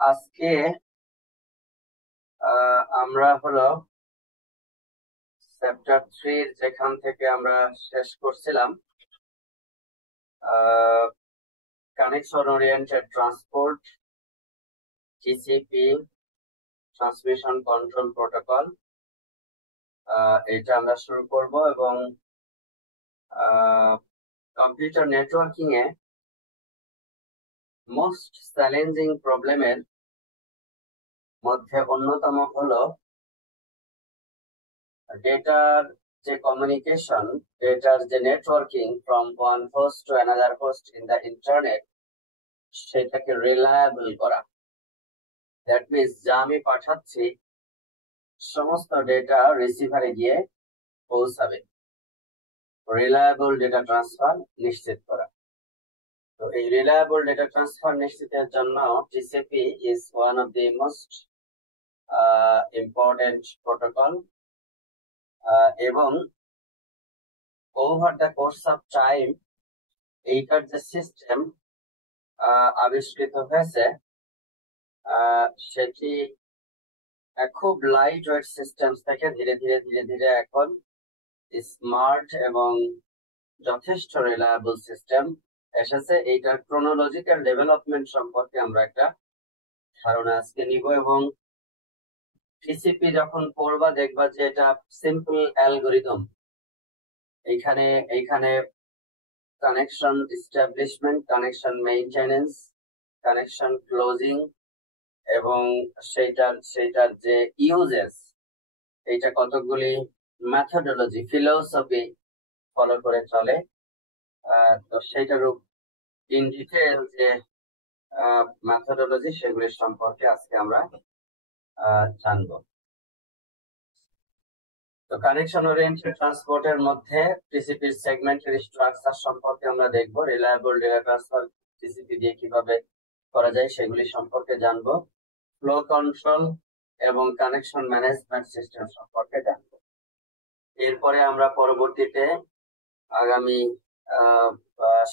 আজকে আমরা হলো চ্যাপ্টার 3 যেখান থেকে আমরা শেষ করছিলাম connection oriented transport, TCP, transmission control protocol, এটা আমরা শুরু করব। এবং কম্পিউটার নেটওয়ার্কিং এ মোস্ট চ্যালেঞ্জিং প্রবলেমের মধ্যে অন্যতম হলো ডেটার যে কমিউনিকেশন, ডেটার যে networking from one host to another host in the internet, সেটাকে রিলায়েবল করা। দ্যাট মিনস যা আমি পাঠাচ্ছি সমস্ত ডেটা রিসিভারে গিয়ে পৌঁছাবে, রিলায়েবল ডেটা ট্রান্সফার নিশ্চিত করা। তো এই রিলায়েবল ডেটা ট্রান্সফার নিশ্চিতের জন্য TCP is one of the most important protocol. এবং over the course of time এইটার যে সিস্টেম আবিষ্কৃত হয়েছে সেটি খুব লাইট ওয়েট সিস্টেম থেকে ধীরে ধীরে ধীরে ধীরে এখন স্মার্ট এবং যথেষ্ট রিলায়েবল সিস্টেম এসেছে। এইটার ক্রোনোলজিক্যাল ডেভেলপমেন্ট সম্পর্কে আমরা একটা ধারণা আজকে নিব। এবং টিসিপি যখন পড়বা দেখবা যে এটা সিম্পল অ্যালগোরিদম। এইখানে এইখানে connection establishment, connection maintenance, connection closing এবং সেইটার যে ইউজেস, এইটা কতগুলি মেথডোলজি, ফিলোসফি ফলো করে চলে। তো সেইটার ইন ডিটেল যে মেথডোলজি সেগুলির সম্পর্কে আজকে আমরা জানবো। তো কানেকশন ওরিয়েন্টেড ট্রান্সপোর্টের মধ্যে টিসিপির সেগমেন্টের স্ট্রাকচার সম্পর্কে আমরা দেখবো। রিলায়েবল ডেটা ট্রান্সফার টিসিপি দিয়ে কিভাবে করা যায় সেগুলি সম্পর্কে জানবো। ফ্লো কন্ট্রোল এবং কানেকশন ম্যানেজমেন্ট সিস্টেম সম্পর্কে জানবো। এরপরে আমরা পরবর্তীতে আগামী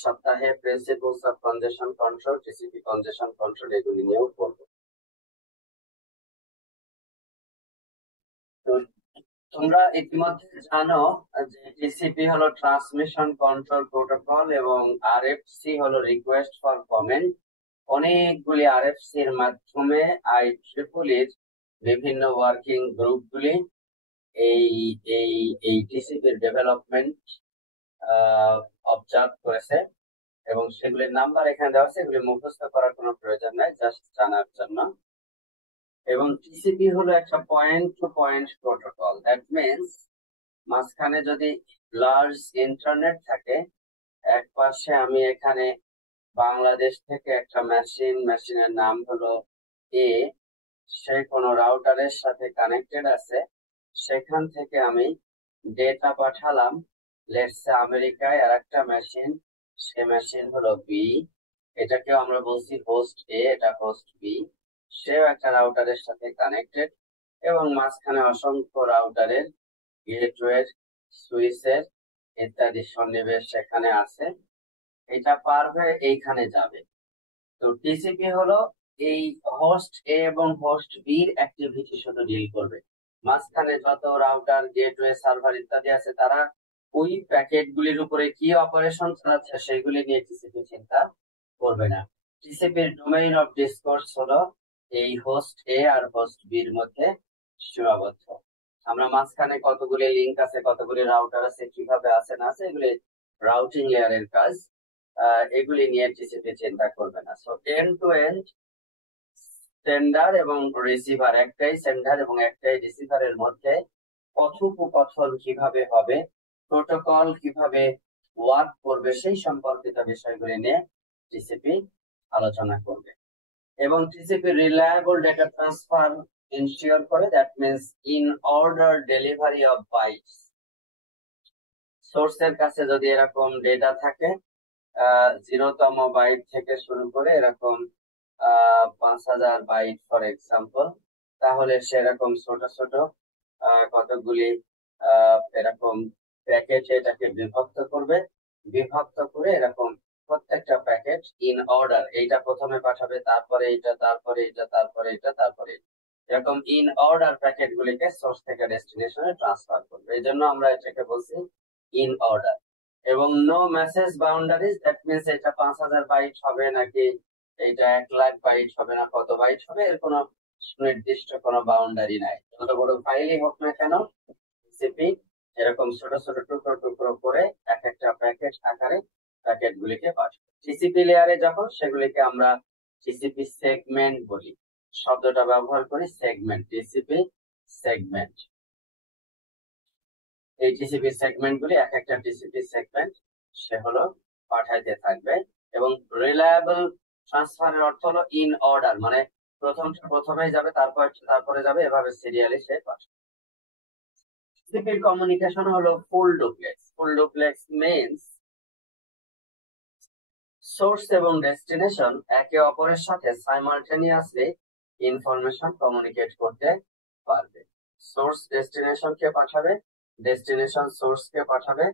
সপ্তাহে principles of কনজেশন control, TCP কনজেশন control এগুলি নিয়েও পড়বো। তোমরা ইতিমধ্যে জানো যে টিসিপি হলো ট্রান্সমিশন কন্ট্রোল প্রোটোকল এবং আরএফসি হলো রিকোয়েস্ট ফর কমেন্ট। অনেকগুলি আরএফসি এর মাধ্যমে IEEE বিভিন্ন ওয়ার্কিং গ্রুপগুলি এই এই এই টিসিপির ডেভেলপমেন্ট অবজার্ভ করেছে এবং সেগুলির নাম্বার এখানে দেওয়া আছে। এগুলি মুখস্থ করার কোনো প্রয়োজন নাই, জাস্ট জানার জন্য। এবং টিসিপি হলো একটা point to point protocol. That means মাঝখানে যদি লার্জ ইন্টারনেট থাকে, এক পাশে আমি এখানে বাংলাদেশ থেকে একটা মেশিনের নাম হলো এ, সে কোনো রাউটারের সাথে কানেক্টেড আছে, সেখান থেকে আমি ডেটা পাঠালাম লেটস সে আমেরিকায় আর একটা মেশিন, সে মেশিন হলো বি, এটাকেও আমরা বলছি হোস্ট এ, এটা হোস্ট বি, সেও একটা রাউটারের সাথে কানেক্টেড এবং মাঝখানে অসংখ্য রাউটারের, গেটওয়ের, সুইচের ইত্যাদি সন্নিবেশ সেখানে আছে। এটা পার হয়ে এইখানে যাবে। তো টিসিপি হলো এই হোস্ট এ এবং হোস্ট বি এর অ্যাক্টিভিটি শুধু ডিল করবে। মাঝখানে যত রাউটার, গেটওয়ে, সার্ভার ইত্যাদি আছে তারা ওই প্যাকেট গুলির উপরে কি অপারেশন চালাচ্ছে সেগুলি নিয়ে টিসিপি চিন্তা করবে না। টিসিপির ডোমেইন অফ ডিসকোর্স হলো এই হোস্ট এ আর হোস্ট বি এর মধ্যে সীমাবদ্ধ। আমরা মাঝখানে কতগুলি লিংক আছে, কতগুলি রাউটার আছে, কিভাবে আছে না আছে, এগুলি রাউটিং লেয়ারের কাজ। এগুলি নিয়ে টিসিপি চিন্তা করবে না। So end to end sender এবং রিসিভার, একটাই সেন্ডার এবং একটাই রিসিভারের মধ্যে কথোপকথন কিভাবে হবে, প্রোটোকল কিভাবে ওয়ার্ক করবে, সেই সম্পর্কিত বিষয়গুলি নিয়ে টিসিপি আলোচনা করবে। এবং TCP reliable data transfer ensure করে। That means in order delivery of bytes. সোর্সের কাছে যদি এরকম ডেটা থাকে 0তম বাইট থেকে শুরু করে এরকম 5000 বাইট ফর এক্সাম্পল, তাহলে সেরকম ছোট ছোট কতগুলি এরকম প্যাকেজে এটাকে বিভক্ত করবে, বিভক্ত করে এরকম প্রত্যেকটা প্যাকেট ইন অর্ডার, এইটা প্রথমে পাঠাবে, তারপরে এইটা, তারপরে এটা, তারপরে এটা, তারপরে এটা। এরকম ইন অর্ডার প্যাকেট গুলিকে সোর্স থেকে ডেস্টিনেশনে ট্রান্সফার করবে, এই জন্য আমরা এটাকে বলছি ইন অর্ডার। এবং no message boundaries, that means এটা 5000 বাইট হবে নাকি এটা 1 লাখ বাইট হবে না কত বাইট হবে, এর কোনো নির্দিষ্ট কোনো বাউন্ডারি নাই। যত বড় ফাইলই হোক না কেন, টিসিপি এরকম ছোট ছোট টুকরো টুকরো করে এক একটা প্যাকেট আকারে প্যাকেট গুলিকে পাঠাবে। টিসিপি লেয়ারে যখন সেগুলিকে আমরা টিসিপি সেগমেন্ট বলি, শব্দটা ব্যবহার করি সেগমেন্ট, টিসিপি সেগমেন্ট। এই টিসিপি সেগমেন্ট গুলি এক একটা টিসিপি সেগমেন্ট সে হলো পাঠাইতে থাকবে। এবং রিলায়েবল ট্রান্সফারের অর্থ হলো ইন অর্ডার, মানে প্রথমটা প্রথমে যাবে, তারপরে যাবে, এভাবে সিরিয়ালি সে পাঠাবে। টিসিপির কমিউনিকেশন হলো full duplex. Full duplex means source এবং ডেস্টিনেশন একে অপরের সাথে সাইমালটেনিয়াসলি ইনফরমেশন কমিউনিকেট করতে পারবে। সোর্স ডেস্টিনেশনকে পাঠাবে, ডেস্টিনেশন সোর্সকে পাঠাবে,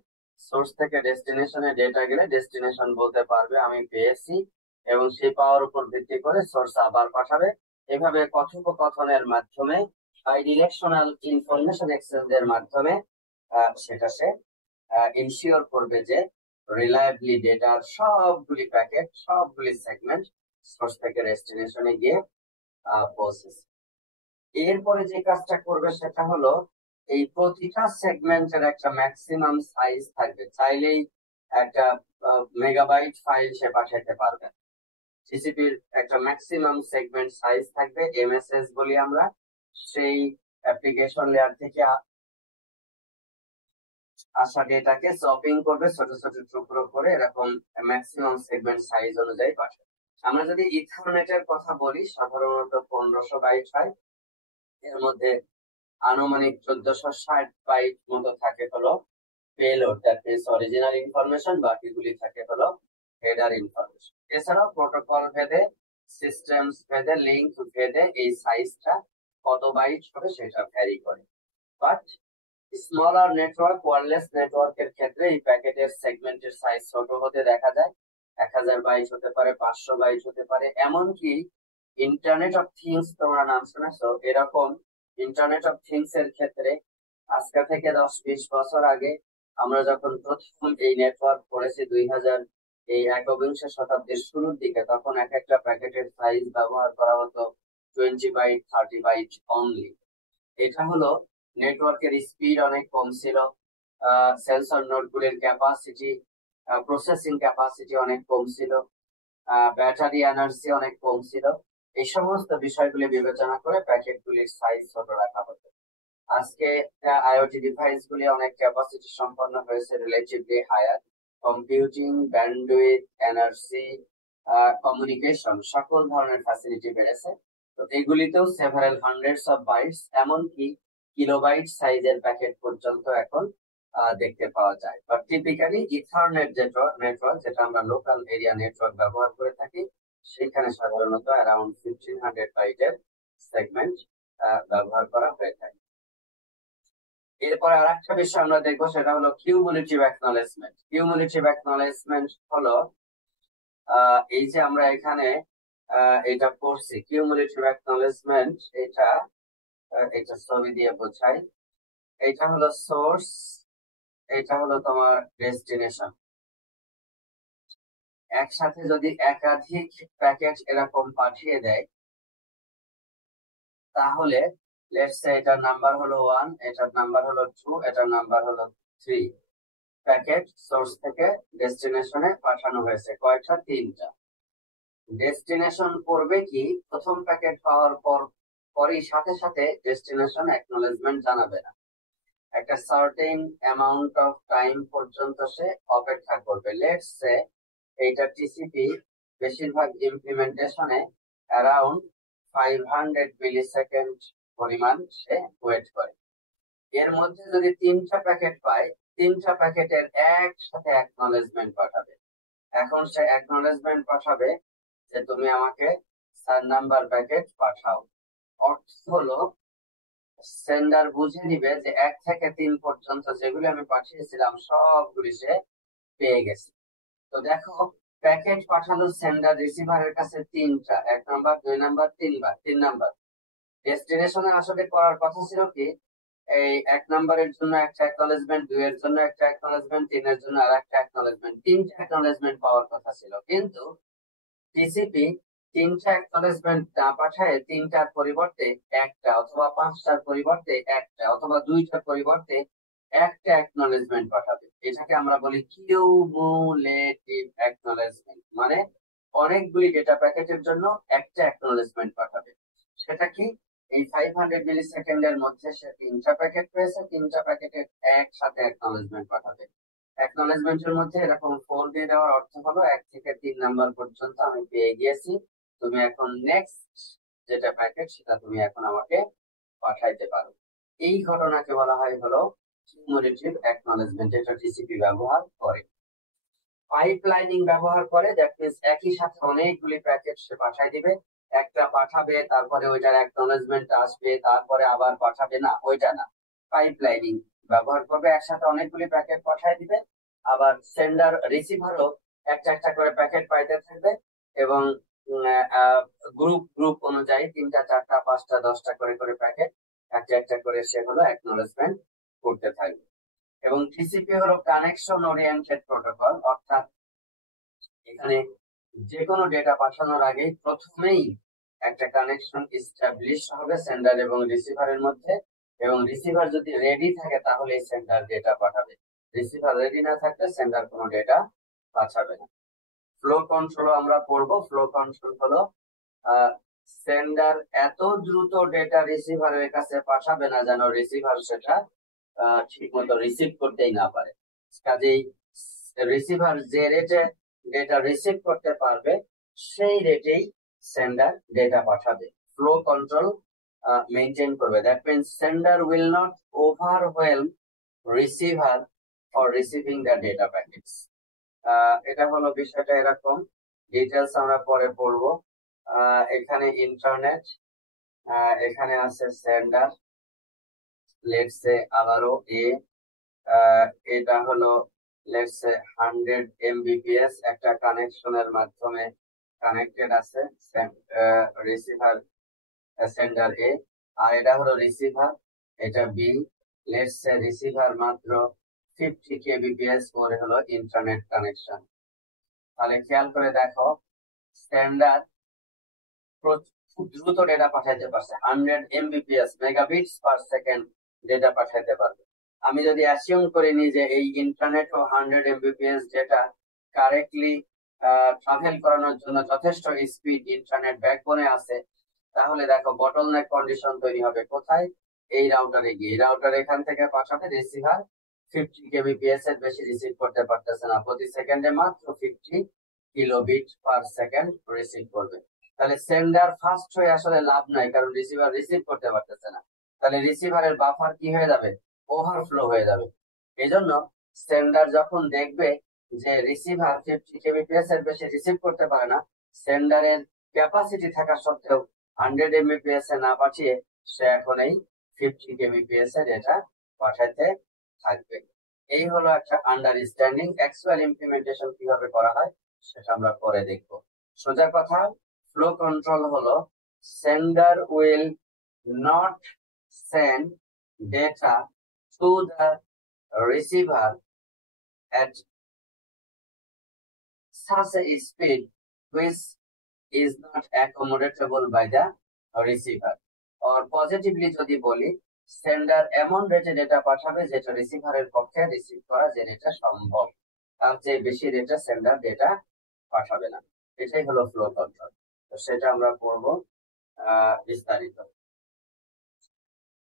সোর্স থেকে ডেস্টিনেশনে ডেটা গেলে ডেস্টিনেশন বলতে পারবে আমি পেয়েছি, এবং সেই পাওয়ার উপর ভিত্তি করে সোর্স আবার পাঠাবে। এভাবে কথোপকথনের মাধ্যমে বাইডিরেকশনাল ইনফরমেশন এক্সচেঞ্জের মাধ্যমে সেটা সে ইনশিওর করবে যে রিলায়েবলি ডেটার সবগুলি প্যাকেট, সবগুলি সেগমেন্ট সোর্স থেকে ডেস্টিনেশনে গিয়ে পৌঁছেছে। এরপরে যে কাজটা করবে সেটা হলো এই প্রতিটা সেগমেন্টের একটা ম্যাক্সিমাম সাইজ থাকবে, চাইলেই একটা মেগাবাইট ফাইল সে পাঠাতে পারবে। টিসিপির একটা ম্যাক্সিমাম সেগমেন্ট সাইজ থাকবে, এমএসএস বলি আমরা। সেই অ্যাপ্লিকেশন লেয়ার থেকে আসা ডেটাকে চপিং করবে ছোট ছোট টুকরো করে, এরকম ম্যাক্সিমাম সেগমেন্ট সাইজ অনুযায়ী পাঠাবে। আমরা যদি ইথারনেটের কথা বলি, সাধারণত 1500 বাইট হয়, এর মধ্যে আনুমানিক 1460 বাইট মতো থাকে হলো payload, that means original information, বাকিগুলি থাকে হলো হেডার ইনফরমেশন। এছাড়াও প্রোটোকল ভেদে, সিস্টেমস ভেদে, লিংক ভেদে এই সাইজটা কত বাইট হবে সেটা ভ্যারি করে। বাট স্মলার নেটওয়ার্ক, ওয়্যারলেস নেটওয়ার্কের ক্ষেত্রে এই প্যাকেটের সেগমেন্টের সাইজ ছোট হতে দেখা যায়, 1000 বাইট হতে পারে, 500 বাইট হতে পারে। এমনকি ইন্টারনেট অফ থিংস তোমরা নাম শুনেছো, এরকম ইন্টারনেট অফ থিংস এর ক্ষেত্রে আজকে থেকে 10-20 বছর আগে আমরা যখন প্রথম এই নেটওয়ার্ক করেছি 2000 এই একবিংশ শতাব্দীর শুরুর দিকে, তখন এক একটা প্যাকেটের সাইজ ব্যবহার করা হতো 20 বাইট, 30 বাইট অনলি। এটা হলো নেটওয়ার্কের স্পিড অনেক কম ছিল, সেন্সর নোডগুলির ক্যাপাসিটি, প্রসেসিং ক্যাপাসিটি অনেক কম ছিল, ব্যাটারি এনার্জি অনেক কম ছিল। এই সমস্ত বিষয়গুলি বিবেচনা করে প্যাকেটগুলির সাইজ ছোট রাখা হতো। আজকে আইওটি ডিভাইস গুলি অনেক ক্যাপাসিটি সম্পন্ন হয়েছে, relatively higher computing, bandwidth, energy, communication, সকল ধরনের ফ্যাসিলিটি বেড়েছে। তো এগুলিতেও সেভারাল হান্ড্রেডস অফ বাইটস, এমনকি কিলোবাইট সাইজের প্যাকেট পর্যন্ত এখন দেখতে পাওয়া যায়। বাট টিপিক্যালি ইথারনেট নেটওয়ার্ক, যেটা আমরা লোকাল এরিয়া নেটওয়ার্ক ব্যবহার করে থাকি, সেখানে সাধারণত অ্যারাউন্ড 1500 বাইটের সেগমেন্ট ব্যবহার করা হয়ে থাকে। এরপরে আর একটা বিষয় আমরা দেখবো, সেটা হলো কিউমুলেটিভ অ্যাকনলেজমেন্ট। কিউমুলেটিভ অ্যাকনলেজমেন্ট হলো এই যে আমরা এখানে এটা পড়ছি, কিউমুলেটিভ অ্যাকনলেজমেন্ট, এটা একটা ছবি দিয়ে বোঝাই। এটা হলো সোর্স, এটা হলো তোমার ডেস্টিনেশন। একসাথে যদি একাধিক প্যাকেট এরকম পাঠিয়ে দেয়, তাহলে লেটস সে এটার নাম্বার হলো 1, এটার নাম্বার হলো 2, এটার নাম্বার হলো 3। প্যাকেট সোর্স থেকে ডেস্টিনেশনে পাঠানো হয়েছে কয়টা? 3টা। ডেস্টিনেশন করবে কি, প্রথম প্যাকেট পাওয়ার পরই সাথে সাথে ডেস্টিনেশন অ্যাকনলেজমেন্ট জানাবে না, একটা সার্টেন অ্যামাউন্ট অফ টাইম পর্যন্ত সে অপেক্ষা করবে। লেটস সে এইটা টিসিপি বেশিরভাগ ইমপ্লিমেন্টেশনে অ্যারাউন্ড 500 মিলিসেকেন্ড পরিমাণ সে ওয়েট করে। এর মধ্যে যদি 3টা প্যাকেট পায়, 3টা প্যাকেটের একসাথে অ্যাকনলেজমেন্ট পাঠাবে। এখন সে অ্যাকনলেজমেন্ট পাঠাবে যে তুমি আমাকে 4 নাম্বার প্যাকেট পাঠাও। অর্থ হলো সেন্ডার বুঝে নিবে যে 1 থেকে 3 পর্যন্ত যেগুলি আমি পাঠিয়েছিলাম সবগুলি সে পেয়ে গেছে। তো দেখো প্যাকেট পাঠালো সেন্ডার রিসিভারের কাছে 3টা, 1 নাম্বার 2 নাম্বার 3 নাম্বার। ডেস্টিনেশনে আসলে করার কথা ছিল কি, এই 1 নাম্বারের জন্য একটা অ্যাকনলেজমেন্ট, 2 এর জন্য একটা অ্যাকনলেজমেন্ট, 3 এর জন্য আরেকটা অ্যাকনলেজমেন্ট, 3টা অ্যাকনলেজমেন্ট পাওয়ার কথা ছিল। কিন্তু টিসিপি 3টা অ্যাকনলেজমেন্ট না পাঠায় 3টার পরিবর্তে একটা, অথবা 5টার পরিবর্তে একটা, অথবা 2টার পরিবর্তে একটা অ্যাকনলেজমেন্ট পাঠাবে। এটাকে আমরা বলি কিউমুলেটিভ অ্যাকনলেজমেন্ট, মানে অনেকগুলি ডেটা প্যাকেটের জন্য একটা অ্যাকনলেজমেন্ট পাঠাবে। সেটা কি, এই 500 মিলি সেকেন্ডের মধ্যে সে 3টা প্যাকেট পেয়েছে, 3টা প্যাকেটের একসাথে অ্যাকনলেজমেন্ট পাঠাবে। অ্যাকনলেজমেন্টের মধ্যে এরকম 4 দিয়ে দেওয়ার অর্থ হলো 1 থেকে 3 নাম্বার পর্যন্ত আমি পেয়ে গিয়েছি, তুমি এখন নেক্সট যেটা প্যাকেট সেটা তুমি এখন আমাকে পাঠাইতে পারো। এই ঘটনাকে বলা হয় হলো কিউমুলেটিভ অ্যাকনলেজমেন্ট, এটা টিসিপি ব্যবহার করে। পাইপলাইনিং ব্যবহার করে, দ্যাট মিন্স একই সাথে অনেকগুলি প্যাকেট সে পাঠাই দিবে। একটা পাঠাবে, তারপরে ওইটার অ্যাকনলেজমেন্ট আসবে, তারপরে আবার পাঠাবে না, ওইটা না। পাইপলাইনিং ব্যবহার করবে, একসাথে অনেকগুলি প্যাকেট পাঠাই দিবে, আবার সেন্ডার রিসিভারও একটা একটা করে প্যাকেট পাইতে থাকবে, এবং গ্রুপ গ্রুপ অনুযায়ী 3টা 4টা 5টা 10টা করে করে প্যাকেট একটা একটা করে সে হলো অ্যাকনলেজমেন্ট করতে থাকবে। এবং টিসিপি হলো কানেকশন ওরিয়েন্টেড প্রোটোকল, অর্থাৎ এখানে যে কোনো ডেটা পাঠানোর আগে প্রথমেই একটা কানেকশন এস্টাবলিশ হবে সেন্ডার এবং রিসিভারের মধ্যে, এবং রিসিভার যদি রেডি থাকে তাহলে সেন্ডার ডেটা পাঠাবে, রিসিভার রেডি না থাকলে সেন্ডার কোনো ডেটা পাঠাবে না। ফ্লো কন্ট্রোল আমরা পড়বো। ফ্লো কন্ট্রোল হলো সেন্ডার এত দ্রুত ডেটা রিসিভারের কাছে পাঠাবে না যেন রিসিভার সেটা ঠিক মতো রিসিভ করতেই না পারে। কাজেই রিসিভার যে রেটে ডেটা রিসিভ করতে পারবে সেই রেটেই সেন্ডার ডেটা পাঠাবে। ফ্লো কন্ট্রোল মেনটেন করবে, that means sender will not overwhelm receiver for receiving the data packets. এটা হলো বিষয়টা এরকম, ডিটেলস আমরা পরে পড়বো। এখানে ইন্টারনেট, এখানে আছে সেন্ডার, লেটস সে আবারও এটা হলো লেটস সে 100 Mbps একটা কানেকশনের মাধ্যমে কানেক্টেড আছে রিসিভার সেন্ডার এ, আর এটা হলো রিসিভার, এটা বি। লেটস সে রিসিভার মাত্র 50 kbps পরে হলো ইন্টারনেট কানেকশন। তাহলে খেয়াল করে দেখো, স্ট্যান্ডার্ড খুব দ্রুত ডেটা পাঠাইতে পারছে, 100 Mbps মেগাবিটস পার সেকেন্ড ডেটা পাঠাইতে পারবে। আমি যদি অ্যাসিউম করে নিই যে এই ইন্টারনেট ও 100 Mbps ডেটা কারেক্টলি ট্রাভেল করানোর জন্য যথেষ্ট স্পিড ইন্টারনেট ব্যাকবোনে আছে, তাহলে দেখো বটলনেক কন্ডিশন তৈরি হবে কোথায়, এই রাউটারে গিয়ে। রাউটার এখান থেকে পাঠাবে, রিসিভার 50 kbps এর বেশি রিসিভ করতে পারতেছে না, প্রতি সেকেন্ডে মাত্র 50 কিলোবিট পার সেকেন্ড রিসিভ করবে। তাহলে সেন্ডার ফার্স্ট হয়ে আসলে লাভ নাই, কারণ রিসিভার রিসিভ করতে পারতেছে না। তাহলে রিসিভারের বাফার কি হয়ে যাবে, ওভারফ্লো হয়ে যাবে। এই জন্য সেন্ডার যখন দেখবে যে রিসিভার 50 kbps এর বেশি রিসিভ করতে পারে না, সেন্ডারের ক্যাপাসিটি থাকা সত্ত্বেও 100 Mbps এ না পাঠিয়ে সে এখন এই 50 kbps এর এটা পাঠাইতে থাকবে। এই হলো একটা আন্ডারস্ট্যান্ডিং। অ্যাকচুয়াল ইমপ্লিমেন্টেশন কিভাবে করা হয় সেটা আমরা পরে দেখবো। সোজা কথা, ফ্লো কন্ট্রোল হলো sender will not send data to the receiver at such a speed which is not accommodatable by the receiver, or positively যদি বলি, সেন্ডার এমন রেটে ডেটা পাঠাবে যেটা রিসিভারের পক্ষে রিসিভ করা যে রেটে সম্ভব, তার চেয়ে বেশি রেটে সেন্ডার ডেটা পাঠাবে না। এটাই হলো ফ্লো কন্ট্রোল। তো সেটা আমরা পড়বো বিস্তারিত।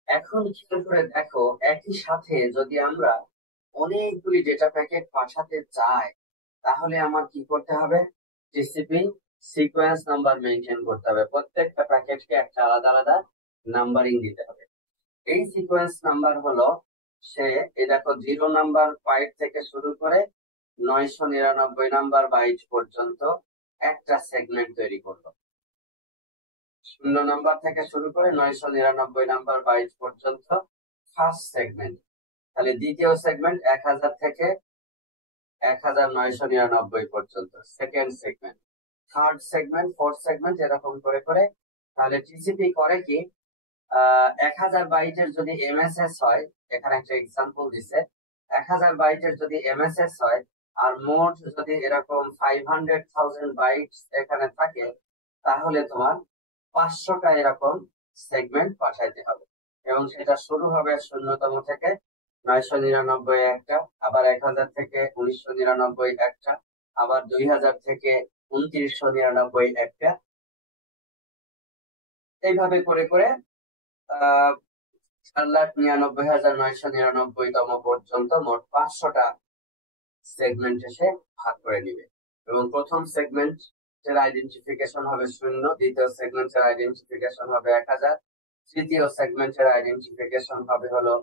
এখন খেয়াল করে দেখো, একই সাথে যদি আমরা অনেকগুলি ডেটা প্যাকেট পাঠাতে চাই তাহলে আমার কি করতে হবে, টিসিপি সিকোয়েন্স নাম্বার মেনটেন করতে হবে, প্রত্যেকটা প্যাকেটকে একটা আলাদা আলাদা নাম্বারিং দিতে হবে। এই সিকোয়েন্স নাম্বার হলো, সে এই দেখো 0 নাম্বার বাইট থেকে শুরু করে 999 নাম্বার বাইট পর্যন্ত একটা সেগমেন্ট তৈরি করলো। 0 নাম্বার থেকে শুরু করে 999 নাম্বার বাইট পর্যন্ত ফার্স্ট সেগমেন্ট। তাহলে দ্বিতীয় সেগমেন্ট 1000 থেকে 1999 পর্যন্ত second segment, third segment, fourth segment, এরকম করে করে। তাহলে টিসিপি করে কি 1000 বাইটের যদি এমএসএস হয়, এখানে একটা এক্সাম্পল দিছে, 1000 বাইটের যদি এমএসএস হয় আর মোট যদি এরকম 500,000 বাইট এখানে থাকে, তাহলে তোমার 500টা এরকম সেগমেন্ট পাঠাইতে হবে। এবং সেটা শুরু হবে 0তম থেকে 999 একটা, আবার 1000 থেকে 1999 একটা, আবার 2000 থেকে 2999 একটা, এইভাবে করে করে 4,99,999তম পর্যন্ত মোট 500টা সেগমেন্ট এসে ভাগ করে নিবে। এবং প্রথম সেগমেন্টের আইডেন্টিফিকেশন হবে 0, দ্বিতীয় সেগমেন্টের আইডেন্টিফিকেশন হবে 1000, তৃতীয় সেগমেন্টের আইডেন্টিফিকেশন হবে হলো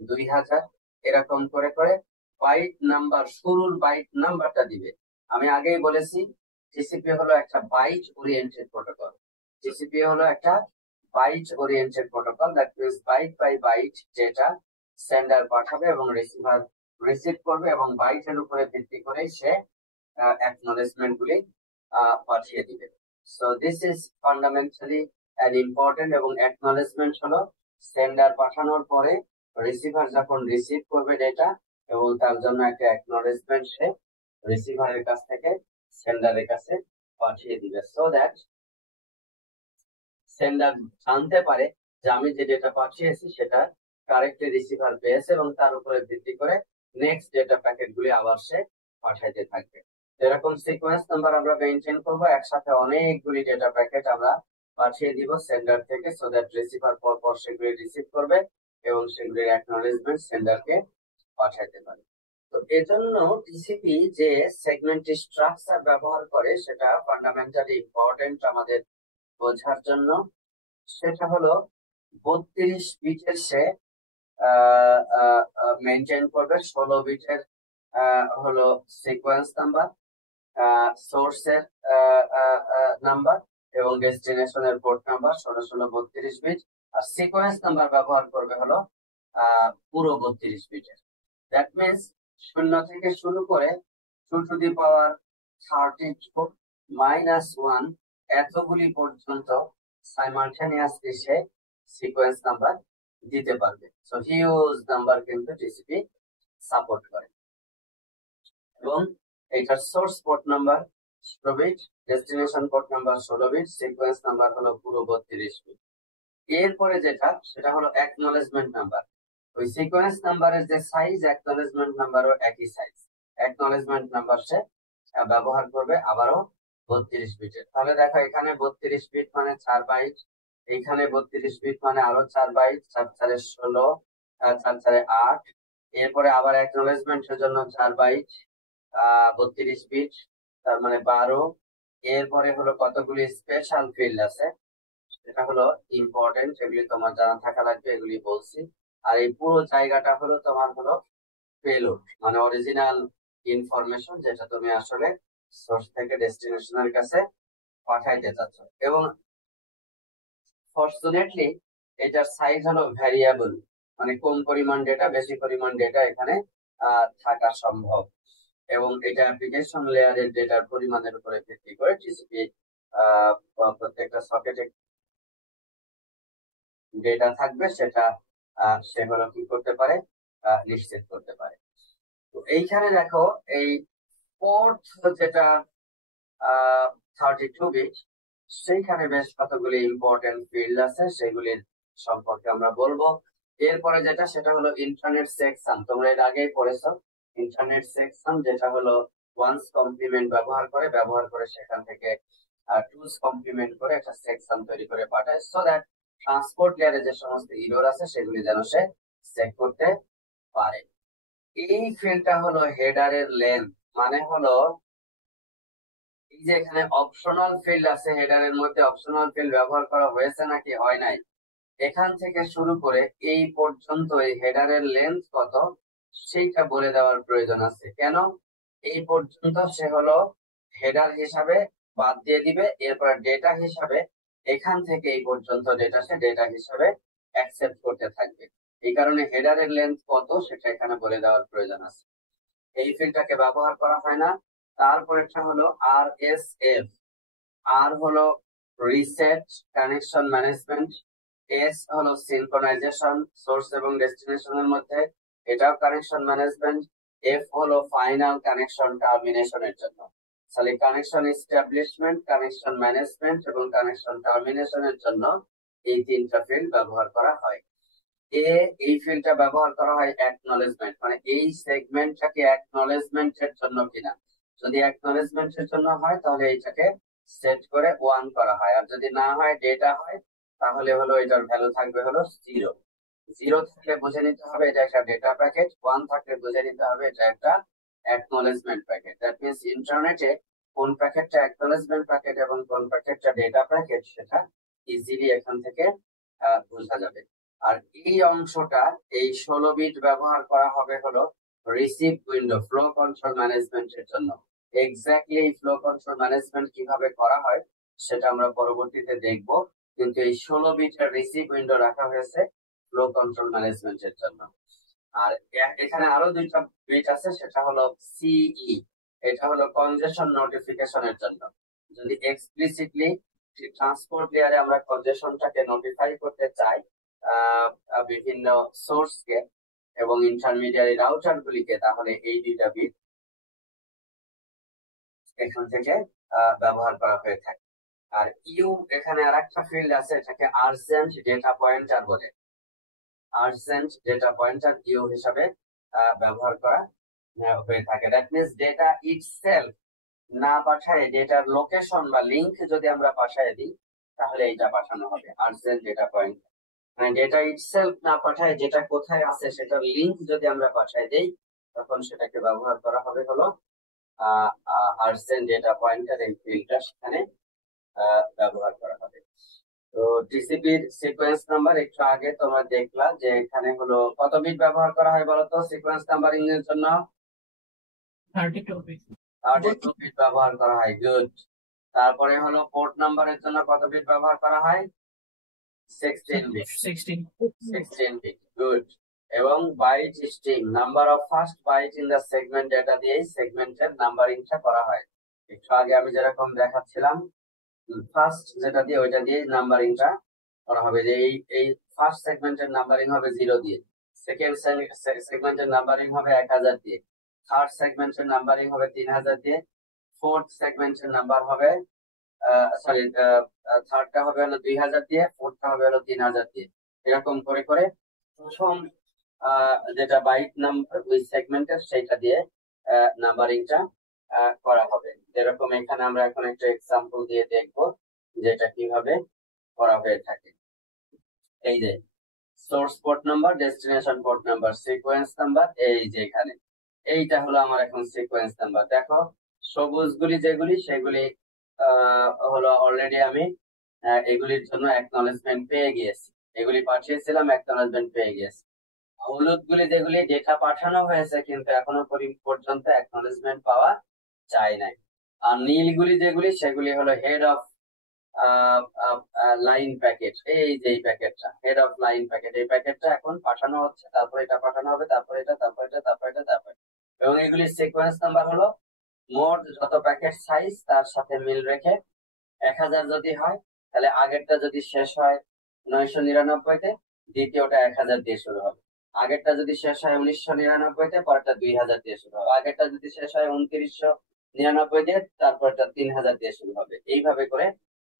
2000, এরকম করে করে বাইট নাম্বার, শুরুর বাইট নাম্বারটা দিবে। আমি আগেই বলেছি টিসিপি হলো একটা বাইট ওরিয়েন্টেড প্রোটোকল। টিসিপি হলো একটা byte oriented protocol, that means byte by byte data sender পাঠাবে এবং রিসিভার রিসিভ করবে, এবং বাইটের উপরে ভিত্তি করে সে অ্যাকনলেজমেন্ট গুলি পাঠিয়ে দিবে। So this is fundamentally an important. এবং অ্যাকনলেজমেন্ট হলো সেন্ডার পাঠানোর পরে রিসিভার যখন রিসিভ করবে ডেটা, এবং তার জন্য একটা অ্যাকনলেজমেন্ট সে রিসিভারের কাছ থেকে সেন্ডারের কাছে পাঠিয়ে দিবে, সো দ্যাট সেন্ডার জানতে পারে যে আমি যে ডেটা পাঠিয়েছি সেটা কারেক্টলি রিসিভার পেয়েছে, এবং তার উপরে ভিত্তি করে নেক্সট ডেটা প্যাকেট গুলি আবার সে পাঠাইতে থাকবে। এরকম সিকোয়েন্স নাম্বার আমরা মেনটেন করবো, একসাথে অনেকগুলি ডেটা প্যাকেট আমরা পাঠিয়ে দিব সেন্ডার থেকে, সো দ্যাট রিসিভার পর পর সেগুলি রিসিভ করবে এবং সেগুলির অ্যাকনলেজমেন্ট সেন্ডারকে পাঠাইতে পারে। তো এজন্য টিসিপি যে সেগমেন্ট স্ট্রাকচার ব্যবহার করে সেটা ফান্ডামেন্টালি ইম্পর্টেন্ট আমাদের বোঝার জন্য। সেটা হলো 32 বিটের সে মেনটেন করবে, 16 বিটের হলো সিকোয়েন্স নাম্বার, সোর্সের নাম্বার এবং ডেস্টিনেশনের পোর্ট নাম্বার, 16 32 বিট। আর সিকোয়েন্স নাম্বার ব্যবহার করবে হলো পুরো 32 বিটের। দ্যাট মিনস 0 থেকে শুরু করে 2 টু দি পাওয়ার 32 -1 এতগুলি পর্যন্ত সাইমালটেনিয়াসলি সে সিকোয়েন্স নাম্বার দিতে পারবে। সো হিউজ নাম্বার কিন্তু টিসিপি সাপোর্ট করে। এবং এটার source port number 16 bit, destination port number 16 bit, sequence number হলো পুরো 32 বিট। এরপরে যেটা সেটা হলো অ্যাকনলেজমেন্ট নাম্বার। ওই সিকোয়েন্স নাম্বারের যে সাইজ, অ্যাকনলেজমেন্ট নাম্বারও একই সাইজ। অ্যাকনলেজমেন্ট নাম্বার সে ব্যবহার করবে আবারও 32 বিটের। তাহলে দেখো এখানে 32 বিট মানে 4 বাইট, এখানে 32 বিট মানে আরো 4 বাইট, 4 4 16, 4 4 8, এরপরে আবার অ্যাকনলেজমেন্টের জন্য 4 বাইট, 32 বিট, তার মানে 12। এরপরে হলো কতগুলি স্পেশাল ফিল্ড আছে, এটা হলো ইম্পর্টেন্ট, এগুলি তোমার জানা থাকা লাগবে, এগুলি বলছি। আর এই পুরো জায়গাটা হলো তোমার হলো পেলোড, মানে অরিজিনাল ইনফরমেশন যেটা তুমি আসলে সোর্স থেকে ডেস্টিনেশনের কাছে পাঠাইতে চাচ্ছ। এবং ফরচুনেটলি এটার সাইজ হলো ভ্যারিয়েবল, মানে কম পরিমাণ ডেটা বেশি পরিমাণ ডেটা এখানে থাকা সম্ভব। এবং এটা অ্যাপ্লিকেশন লেয়ারের ডেটার পরিমাণের উপরে ভিত্তি করে টিসিপি প্রত্যেকটা সকেটে ডেটা থাকবে সেটা সে হলো কি করতে পারে, নিশ্চিত করতে পারে। তো এইখানে দেখো এই পোর্ট যেটা 32 বিট, সেইখানে বেশ কতগুলি ইম্পর্টেন্ট ফিল্ড আছে, সেগুলির সম্পর্কে আমরা বলবো। এরপরে যেটা সেটা হলো ইন্টারনেট সেকশন। তোমরা এর আগেই পড়েছো ইন্টারনেট সেকশন, যেটা হলো ওয়ান্স কমপ্লিমেন্ট ব্যবহার করে সেখান থেকে টুস কমপ্লিমেন্ট করে একটা সেকশন তৈরি করে পাঠায়, সো দ্যাট ট্রান্সপোর্ট লেয়ারে যে সমস্ত ইরর আছে সেগুলি যেন সে চেক করতে পারে। এই ফিল্ডটা হলো হেডারের লেন্থ, মানে হলো এই যে এখানে অপশনাল ফিল্ড আছে, হেডারের মধ্যে অপশনাল ফিল্ড ব্যবহার করা হয়েছে নাকি হয় নাই, এখান থেকে শুরু করে এই পর্যন্ত এই হেডারের লেন্থ কত সেইটা বলে দেওয়ার প্রয়োজন আছে। কেন? এই পর্যন্ত সে হলো হেডার হিসাবে বাদ দিয়ে দিবে, এরপর ডেটা হিসাবে এখান থেকে এই পর্যন্ত ডেটা সে ডেটা হিসাবে অ্যাকসেপ্ট করতে থাকবে। এই কারণে হেডারের লেন্থ কত সেটা এখানে বলে দেওয়ার প্রয়োজন আছে। এই ফিল্ডটাকে ব্যবহার করা হয় না। তারপরেরটা হলো RSF। আর হলো রিসেট কানেকশন ম্যানেজমেন্ট, এস হলো সিনক্রোনাইজেশন সোর্স এবং ডেস্টিনেশনের মধ্যে, এটাও কানেকশন ম্যানেজমেন্ট, এফ হলো ফাইনাল কানেকশন টার্মিনেশনের জন্য। তাহলে কানেকশন এস্টাবলিশমেন্ট, কানেকশন ম্যানেজমেন্ট এবং কানেকশন টার্মিনেশনের জন্য এই তিনটা ফিল্ড ব্যবহার করা হয়। এই ফিল্ডটা ব্যবহার করা হয় অ্যাকনলেজমেন্ট, মানে এই সেগমেন্টটাকে অ্যাকনলেজমেন্টের জন্য কিনা। যদি অ্যাকনলেজমেন্টের জন্য হয় তাহলে এইটাকে সেট করে 1 করা হয়, আর যদি না হয় ডেটা হয় তাহলে হলো এটার ভ্যালু থাকবে হলো 0। 0 থাকলে বুঝে নিতে হবে এটা একটা ডেটা প্যাকেট, 1 থাকলে বুঝে নিতে হবে এটা একটা অ্যাকনলেজমেন্ট প্যাকেট। দ্যাট মিনস ইন্টারনেটে কোন প্যাকেটটা অ্যাকনলেজমেন্ট প্যাকেট এবং কোন প্যাকেটটা ডেটা প্যাকেট সেটা ইজিলি এখান থেকে বোঝা যাবে। আর এই অংশটা, এই 16 বিট ব্যবহার করা হবে হলো রিসিভ উইন্ডো ফ্লো কন্ট্রোল ম্যানেজমেন্টের জন্য। এক্স্যাক্টলি এই ফ্লো কন্ট্রোল ম্যানেজমেন্ট কিভাবে করা হয় সেটা আমরা পরবর্তীতে দেখব, কিন্তু এই 16 বিটের রিসিভ উইন্ডো রাখা হয়েছে ফ্লো কন্ট্রোল ম্যানেজমেন্টের জন্য। আর এখানে আরো দুইটা বিট আছে, সেটা হলো সিই, এটা হলো কনজেশন নোটিফিকেশনের জন্য। যদি এক্সপ্লিসিটলি ট্রান্সপোর্ট লেয়ারে আমরা কনজেশনটাকে নোটিফাই করতে চাই বিভিন্ন সোর্সকে এবং ইন্টারমিডিয়ারি রাউটার গুলিকে, তাহলে এই দুইটা বিট এখান থেকে ব্যবহার করা হয়ে থাকে। আর ইউ, এখানে আরেকটা ফিল্ড আছে, এটাকে আর্জেন্ট ডেটা পয়েন্টার বলে। আর্জেন্ট ডেটা পয়েন্টার ইউ হিসাবে ব্যবহার করা হয়ে থাকে। দ্যাট মিনস ডেটা ইটসেলফ না পাঠায় ডেটার লোকেশন বা লিংক যদি আমরা পাঠায় দিই তাহলে এইটা পাঠানো হবে আর্জেন্ট ডেটা পয়েন্ট। মানে ডেটা ইটসেলফ না পাঠায় যেটা কোথায় আছে সেটার লিংক যদি আমরা পাঠায় দেই তখন সেটাকে ব্যবহার করা হবে হলো আর্জেন্ট ডেটা পয়েন্টার, এই ফিল্ডটা সেখানে ব্যবহার করা হবে। তো টিসিপির সিকোয়েন্স নাম্বার একটু আগে তোমরা দেখলা যে এখানে হলো কত বিট ব্যবহার করা হয় বলতো সিকোয়েন্স নাম্বারিং এর জন্য? 32 বিট। 32 বিট ব্যবহার করা হয়, গুড। তারপরে হলো পোর্ট নাম্বারের জন্য কত বিট ব্যবহার করা হয়? 16 বিট। 16 bit, good. এবং byte string, number of first byte in the segment data দিয়ে সেগমেন্টের নাম্বারিংটা করা হয়। একটু আগে আমি যেরকম দেখাচ্ছিলাম ফার্স্ট যেটা দিয়ে ওইটা দিয়ে নাম্বারিংটা করা হবে, যে এই ফার্স্ট সেগমেন্টের নাম্বারিং হবে 0 দিয়ে, সেকেন্ড সেগমেন্টের নাম্বারিং হবে 1000 দিয়ে, থার্ড সেগমেন্টের নাম্বারিং হবে 3000 দিয়ে, ফোর্থ সেগমেন্টের নাম্বার হবে সরি থার্ডটা হবে হলো 2000 দিয়ে, ফোর্থটা হবে হলো 3000 দিয়ে। এরকম করে করে প্রথম যেটা বাইট নাম্বার ওই সেগমেন্টের সেটা দিয়ে নাম্বারিংটা করা হবে। যেরকম এখানে আমরা এখন একটা এক্সাম্পল দিয়ে দেখবো যেটা কিভাবে করা হয়ে থাকে। এই যে source port number, destination port number, sequence number, এই যে এখানে এইটা হলো আমার এখন সিকোয়েন্স নাম্বার। দেখো সবুজ গুলি যেগুলি সেগুলি হলো অলরেডি আমি এগুলির জন্য অ্যাকনলেজমেন্ট পেয়ে গিয়েছি, এগুলি পাঠিয়েছিলাম, অ্যাকনলেজমেন্ট পেয়ে গিয়েছি। হলুদ গুলি যেগুলি ডেটা পাঠানো হয়েছে কিন্তু এখনো পর্যন্ত অ্যাকনলেজমেন্ট পাওয়া যায় নাই। আর নীলগুলি যেগুলি সেগুলি হলো হেড অফ লাইন প্যাকেট, এই যে প্যাকেটটা হেড অফ লাইন প্যাকেট, এই প্যাকেটটা এখন পাঠানো হচ্ছে, তারপর এটা পাঠানো হবে, তারপর এটা, তারপর এটা, তারপর এটা, তারপর। এবং এগুলির সিকোয়েন্স নাম্বার হলো মোট যত প্যাকেট সাইজ তার সাথে মিল রেখে 1000 যদি হয় তাহলে আগেরটা যদি শেষ হয় 999-তে দ্বিতীয়টা 1000 দিয়ে শুরু হবে, আগেরটা যদি শেষ হয় 1999-তে পরেরটা 2000 দিয়ে শুরু হবে, আগেরটা যদি শেষ হয় 2999 দিয়ে তারপরটা 3000 দিয়ে শুরু হবে, এইভাবে করে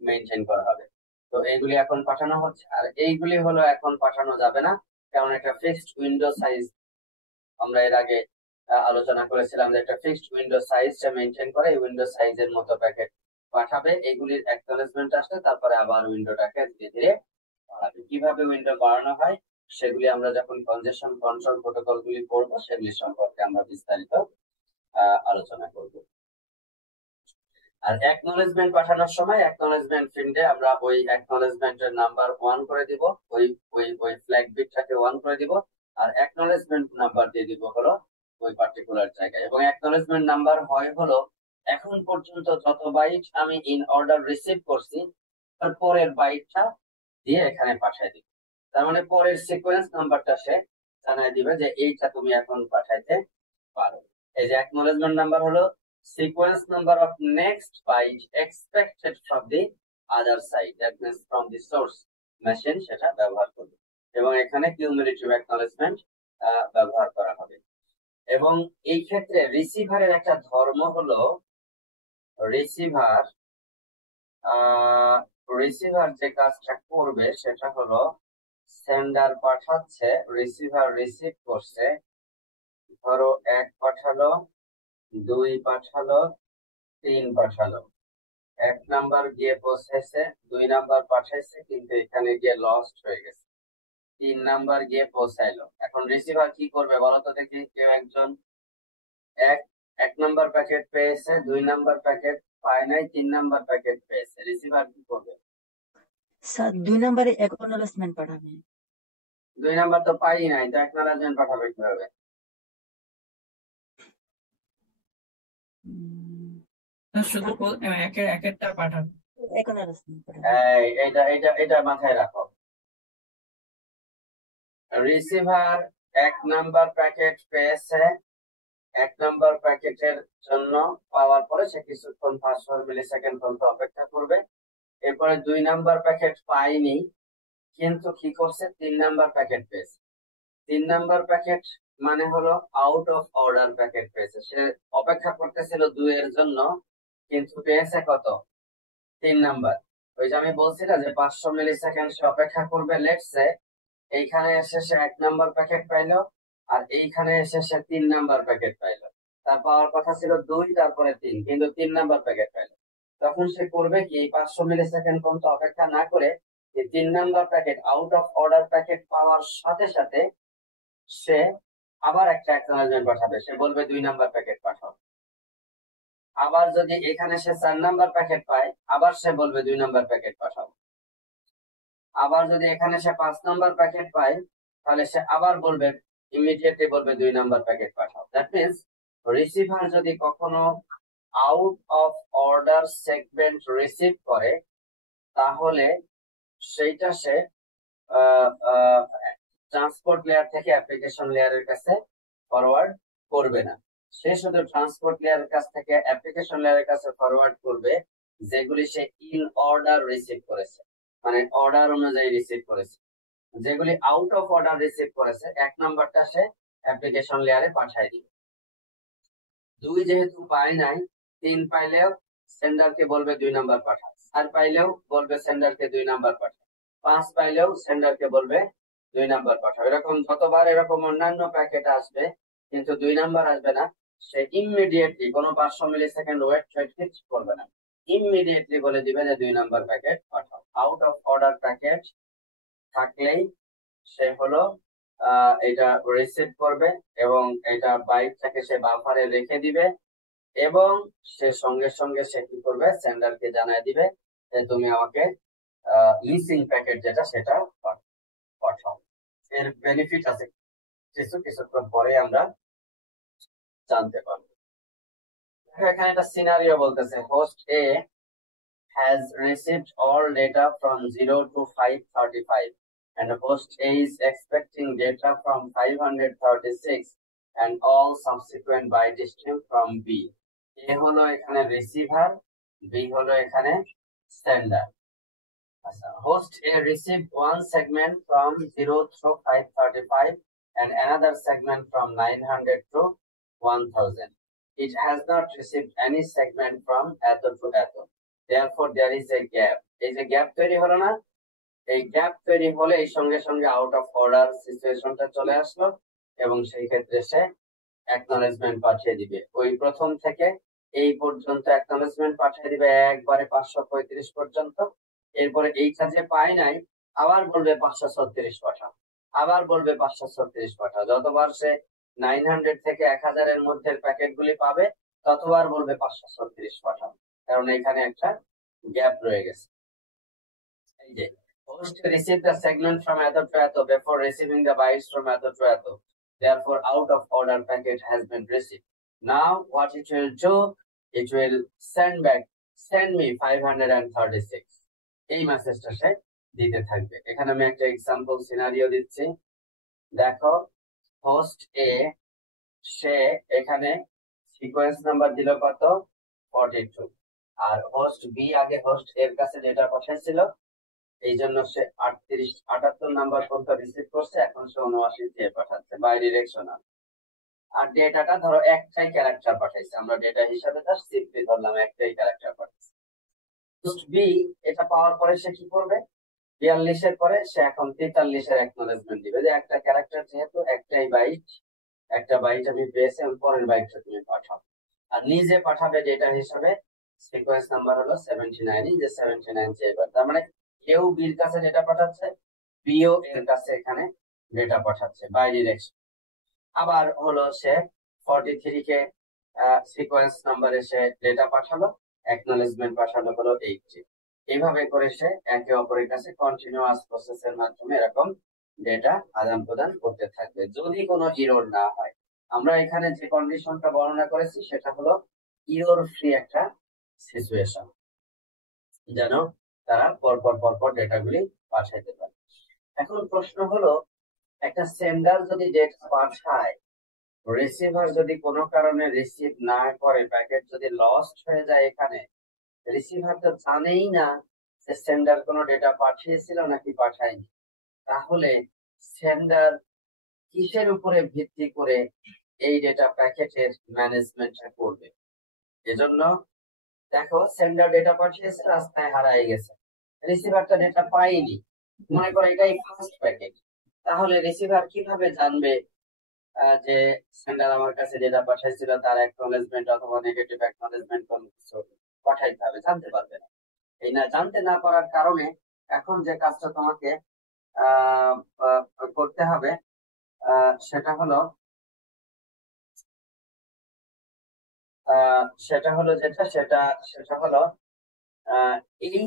মেনটেন করা হবে। তো এইগুলি এখন পাঠানো হচ্ছে, আর এইগুলি হলো এখন পাঠানো যাবে না, কারণ একটা ফিক্সড উইন্ডো সাইজ আমরা এর আগে আলোচনা করেছিলাম যে একটা ফিক্সড উইন্ডো সাইজটা মেনটেন করে এই উইন্ডো সাইজের মতো প্যাকেট পাঠাবে, এগুলির অ্যাকনলেজমেন্ট আসলে তারপরে আবার উইন্ডোটাকে ধীরে ধীরে বাড়াবে। কিভাবে উইন্ডো বাড়ানো হয় সেগুলি আমরা যখন কনজেশন কন্ট্রোল প্রোটোকল গুলি পড়বো সেগুলি সম্পর্কে আমরা বিস্তারিত আলোচনা করব। আর অ্যাকনলেজমেন্ট পাঠানোর সময় অ্যাকনলেজমেন্ট ফিল্ডে আমরা ওই অ্যাকনলেজমেন্টের নাম্বার 1 করে দিব, ওই ওই ওই ফ্ল্যাগ বিটটাকে 1 করে দিব, আর অ্যাকনলেজমেন্ট নাম্বার দিয়ে দিব হলো ওই পার্টিকুলার জায়গায়। এবং অ্যাকনলেজমেন্ট নাম্বার হয় হলো এখন পর্যন্ত যত বাইট আমি ইন অর্ডার রিসিভ করছি তার পরের বাইটটা দিয়ে এখানে পাঠিয়ে দিব। তার মানে পরের সিকোয়েন্স নাম্বারটা সে জানাই দিবে যে এইটা তুমি এখন পাঠাইতে পারো। এই যে অ্যাকনোলেজমেন্ট নাম্বার হলো sequence number of next byte expected from the other side, that means from the source machine, সেটা ব্যবহার করবে। এবং এখানে কিউমুলেটিভ অ্যাকনোলেজমেন্ট ব্যবহার করা হবে। এবং এই ক্ষেত্রে রিসিভারের একটা ধর্ম হলো রিসিভার রিসিভার যে কাজটা করবে সেটা হলো সেন্ডার পাঠাচ্ছে, রিসিভার রিসিভ করছে, ধরো 1 পাঠালো, 2 পাঠালো, 3 পাঠালো। 1 নাম্বার গিয়ে পৌঁছেছে, 2 নাম্বার পাঠাইছে কিন্তু এখানে গিয়ে লস্ট হয়ে গেছে, 3 নাম্বার গিয়ে পৌঁছাইলো। এখন রিসিভার কি করবে বলতো দেখি, কেউ একজন এক নাম্বার প্যাকেট পেয়েছে, 2 নাম্বার প্যাকেট পায় নাই, 3 নাম্বার প্যাকেট পেয়েছে, রিসিভার কি করবে? স্যার 2 নম্বরে অ্যাকনোলেজমেন্ট পাঠাবে। 2 নাম্বার তো পাই নাই, তো অ্যাকনোলেজমেন্ট পাঠাবে কিভাবে? শুধু একেরটা পাঠাবে। অ্যাকনোলেজমেন্ট পাঠাবে। এটা মাথায় রাখো। রিসিভার 1 নাম্বার প্যাকেট পেয়েছে, 1 নাম্বার প্যাকেটের জন্য পাওয়ার পরে সে কিছুক্ষণ 500 মিলিসেকেন্ড পর্যন্ত অপেক্ষা করবে। এরপরে 2 নাম্বার প্যাকেট পাইনি কিন্তু কি করছে, 3 নাম্বার প্যাকেট পেয়েছে। 3 নাম্বার প্যাকেট মানে হলো আউট অফ অর্ডার প্যাকেট পেয়েছে। সে অপেক্ষা করতেছিল 2 এর জন্য কিন্তু পেয়েছে কত? 3 নাম্বার। ওই যে আমি বলছিলাম যে 500 মিলিসেকেন্ড সে অপেক্ষা করবে, লেটস সে এইখানে এসে সে 1 নাম্বার প্যাকেট পাইলো, আর এইখানে এসে সে 3 নাম্বার প্যাকেট পাইলো। তার পাওয়ার কথা ছিল 2, তারপরে 3, কিন্তু 3 নাম্বার প্যাকেট পাইলো। তখন সে করবে কি, 500 মিলিসেকেন্ড পর্যন্ত অপেক্ষা না করে এই 3 number packet out of order packet পাওয়ার সাথে সাথে সে আবার একটা অ্যাকনোলেজমেন্ট পাঠাবে। সে বলবে 2 নাম্বার প্যাকেট পাঠাও। আবার যদি এখানে সে 4 নাম্বার প্যাকেট পায়, আবার সে বলবে 2 নাম্বার প্যাকেট পাঠাও। আবার যদি এখানে সে 5 নাম্বার প্যাকেট পায়, তাহলে সে আবার বলবে, ইমিডিয়েটলি বলবে 2 number packet Pathao. That means receiver যদি কখনো out of order segment receive করে তাহলে সেইটা সে ট্রান্সপোর্ট লেয়ার থেকে অ্যাপ্লিকেশন লেয়ারের কাছে ফরওয়ার্ড করবে না। সে শুধু ট্রান্সপোর্ট লেয়ারের কাছ থেকে অ্যাপ্লিকেশন লেয়ারের কাছে ফরওয়ার্ড করবে যেগুলি সে ইন অর্ডার রিসিভ করেছে, মানে অর্ডার অনুযায়ী রিসিভ করেছে। যেগুলি আউট অফ অর্ডার রিসিভ করেছে 1 নাম্বারটা সে অ্যাপ্লিকেশন লেয়ারে পাঠিয়ে দিবে। 2 যেহেতু পায় নাই, 3 পাইলেও সেন্ডারকে বলবে 2 নাম্বার পাঠাও, 4 পাইলেও বলবে সেন্ডারকে 2 নাম্বার পাঠাও, 5 পাইলেও সেন্ডারকে বলবে 2 নাম্বার পাঠাও। এরকম যতবার এরকম অন্যান্য প্যাকেট আসবে কিন্তু 2 নাম্বার আসবে না, সে ইমিডিয়েটলি কোনো 500 মিলিসেকেন্ড ওয়েট কিছু করবে না, ইমিডিয়েটলি বলে দিবে যে 2 number packet Pathao. Out of order packet থাকলেই সে হলো এটা রিসিভ করবে এবং এটা বাইটটাকে সে বাফারে রেখে দিবে এবং সে সঙ্গে সঙ্গে সে কি করবে, সেন্ডারকে জানায় দিবে যে তুমি আমাকে লিসিং প্যাকেট যেটা সেটা পাঠাও। এর বেনিফিট আছে কিছুক্ষণ পরে আমরা জানতে পারবো। এখানে একটা সিনারিও বলতেছে, host A has received all data from 0 to 535 and host A is expecting data from 536 and all subsequent byte stream from B. A হলো এখানে রিসিভার, B হলো এখানে সেন্ডার। আচ্ছা, host A received one segment from 0 through 535 and another segment from 900 to 1000. It has not received any segment from এত to এত. Therefore there is a gap. এই যে gap তৈরি হলো না, এই গ্যাপ তৈরি হলে এই সঙ্গে সঙ্গে আউট অফ অর্ডার সিচুয়েশনটা চলে আসলো এবং সেই ক্ষেত্রে সে অ্যাকনোলেজমেন্ট পাঠিয়ে দিবে। ওই প্রথম থেকে এই পর্যন্ত অ্যাকনোলেজমেন্ট পাঠিয়ে দিবে একবারে 535 পর্যন্ত। এরপরে এইটা যে পায় নাই আবার বলবে 536 পাঠাও, আবার বলবে 536 পাঠাও। যতবার সে 900 থেকে 1000 এর মধ্যে প্যাকেটগুলি পাবে ততবার বলবে 536 পাঠাও, কারণ এখানে একটা গ্যাপ রয়ে গেছে। এই যে host received the segment from এত to এত before receiving the bytes from এত to এত, therefore out of order packet has been received. Now what it will do, it will send me 536. এই মেসেজটা সে দিতে থাকবে। এখানে আমি একটা এক্সাম্পল সিনারিও দিচ্ছি। দেখো, হোস্ট এ সে এখানে সিকোয়েন্স নাম্বার দিল কত 42, আর হোস্ট বি আগে হোস্ট এর কাছে ডেটা পাঠাইছিল, এই জন্য সে 78 নাম্বার পর্যন্ত রিসিভ করছে, এখন সে 79 দিয়ে পাঠাচ্ছে বাই ডিরেকশনাল। আর ডেটাটা ধরো একটাই ক্যারেক্টার পাঠাইছে, আমরা ডেটা হিসাবে জাস্ট সিম্পলি ধরলাম একটাই ক্যারেক্টার পাঠাইছে। হোস্ট বি এটা পাওয়ার পরে সে কি করবে, 42 এর পরে সে এখন 43 এর অ্যাকনলেজমেন্ট দিবে যে একটা ক্যারেক্টার যেহেতু একটাই বাইট, একটা বাইট আমি পেয়েছি, আমি পরের বাইটটা তুমি পাঠাও। আর নিজে পাঠাবে ডেটা হিসাবে সিকোয়েন্স নাম্বার হলো 79, যে 79 চেয়েবার, তার মানে কেউ বির কাছে ডেটা পাঠাচ্ছে, বিও এর কাছে এখানে ডেটা পাঠাচ্ছে বাই ডিরেকশন। আবার হলো সে 43 কে সিকোয়েন্স নাম্বারে সে ডেটা পাঠালো, অ্যাকনলেজমেন্ট পাঠালো হলো 80। এইভাবে করে সে একে অপরের কাছে কন্টিনিউয়াস প্রসেসের মাধ্যমে এরকম ডেটা আদান প্রদান করতে থাকবে যদি কোনো ইরর না হয়। আমরা এখানে যে কন্ডিশনটা বর্ণনা করেছি সেটা হলো ইরর ফ্রি একটা সিচুয়েশন, যেন তারা পরপর ডেটাগুলি পাঠাইতে পারে। এখন প্রশ্ন হলো, একটা সেন্ডার যদি ডেটা পাঠায়, রিসিভার যদি কোনো কারণে রিসিভ না করে, প্যাকেট যদি লস্ট হয়ে যায়, এখানে রিসিভার তো জানেই না যে সেন্ডার কোনো ডেটা পাঠিয়েছিল নাকি পাঠায়নি, তাহলে সেন্ডার কিসের উপরে ভিত্তি করে এই ডেটা প্যাকেটের ম্যানেজমেন্টটা করবে? এজন্য দেখো, সেন্ডার ডেটা পাঠিয়েছে, রাস্তায় হারায় গেছে, রিসিভারটা ডেটা পায়নি, মনে করো এটাই ফার্স্ট প্যাকেট, তাহলে রিসিভার কিভাবে জানবে যে সেন্ডার আমার কাছে ডেটা পাঠাইছিল, তার অ্যাকনলেজমেন্ট অথবা নেগেটিভ অ্যাকনলেজমেন্ট কোনো কিছু পাঠাইতে হবে? জানতে পারবে না। এই না জানতে না পারার কারণে এখন যে কাজটা তোমাকে করতে হবে সেটা হলো সেটা হলো এই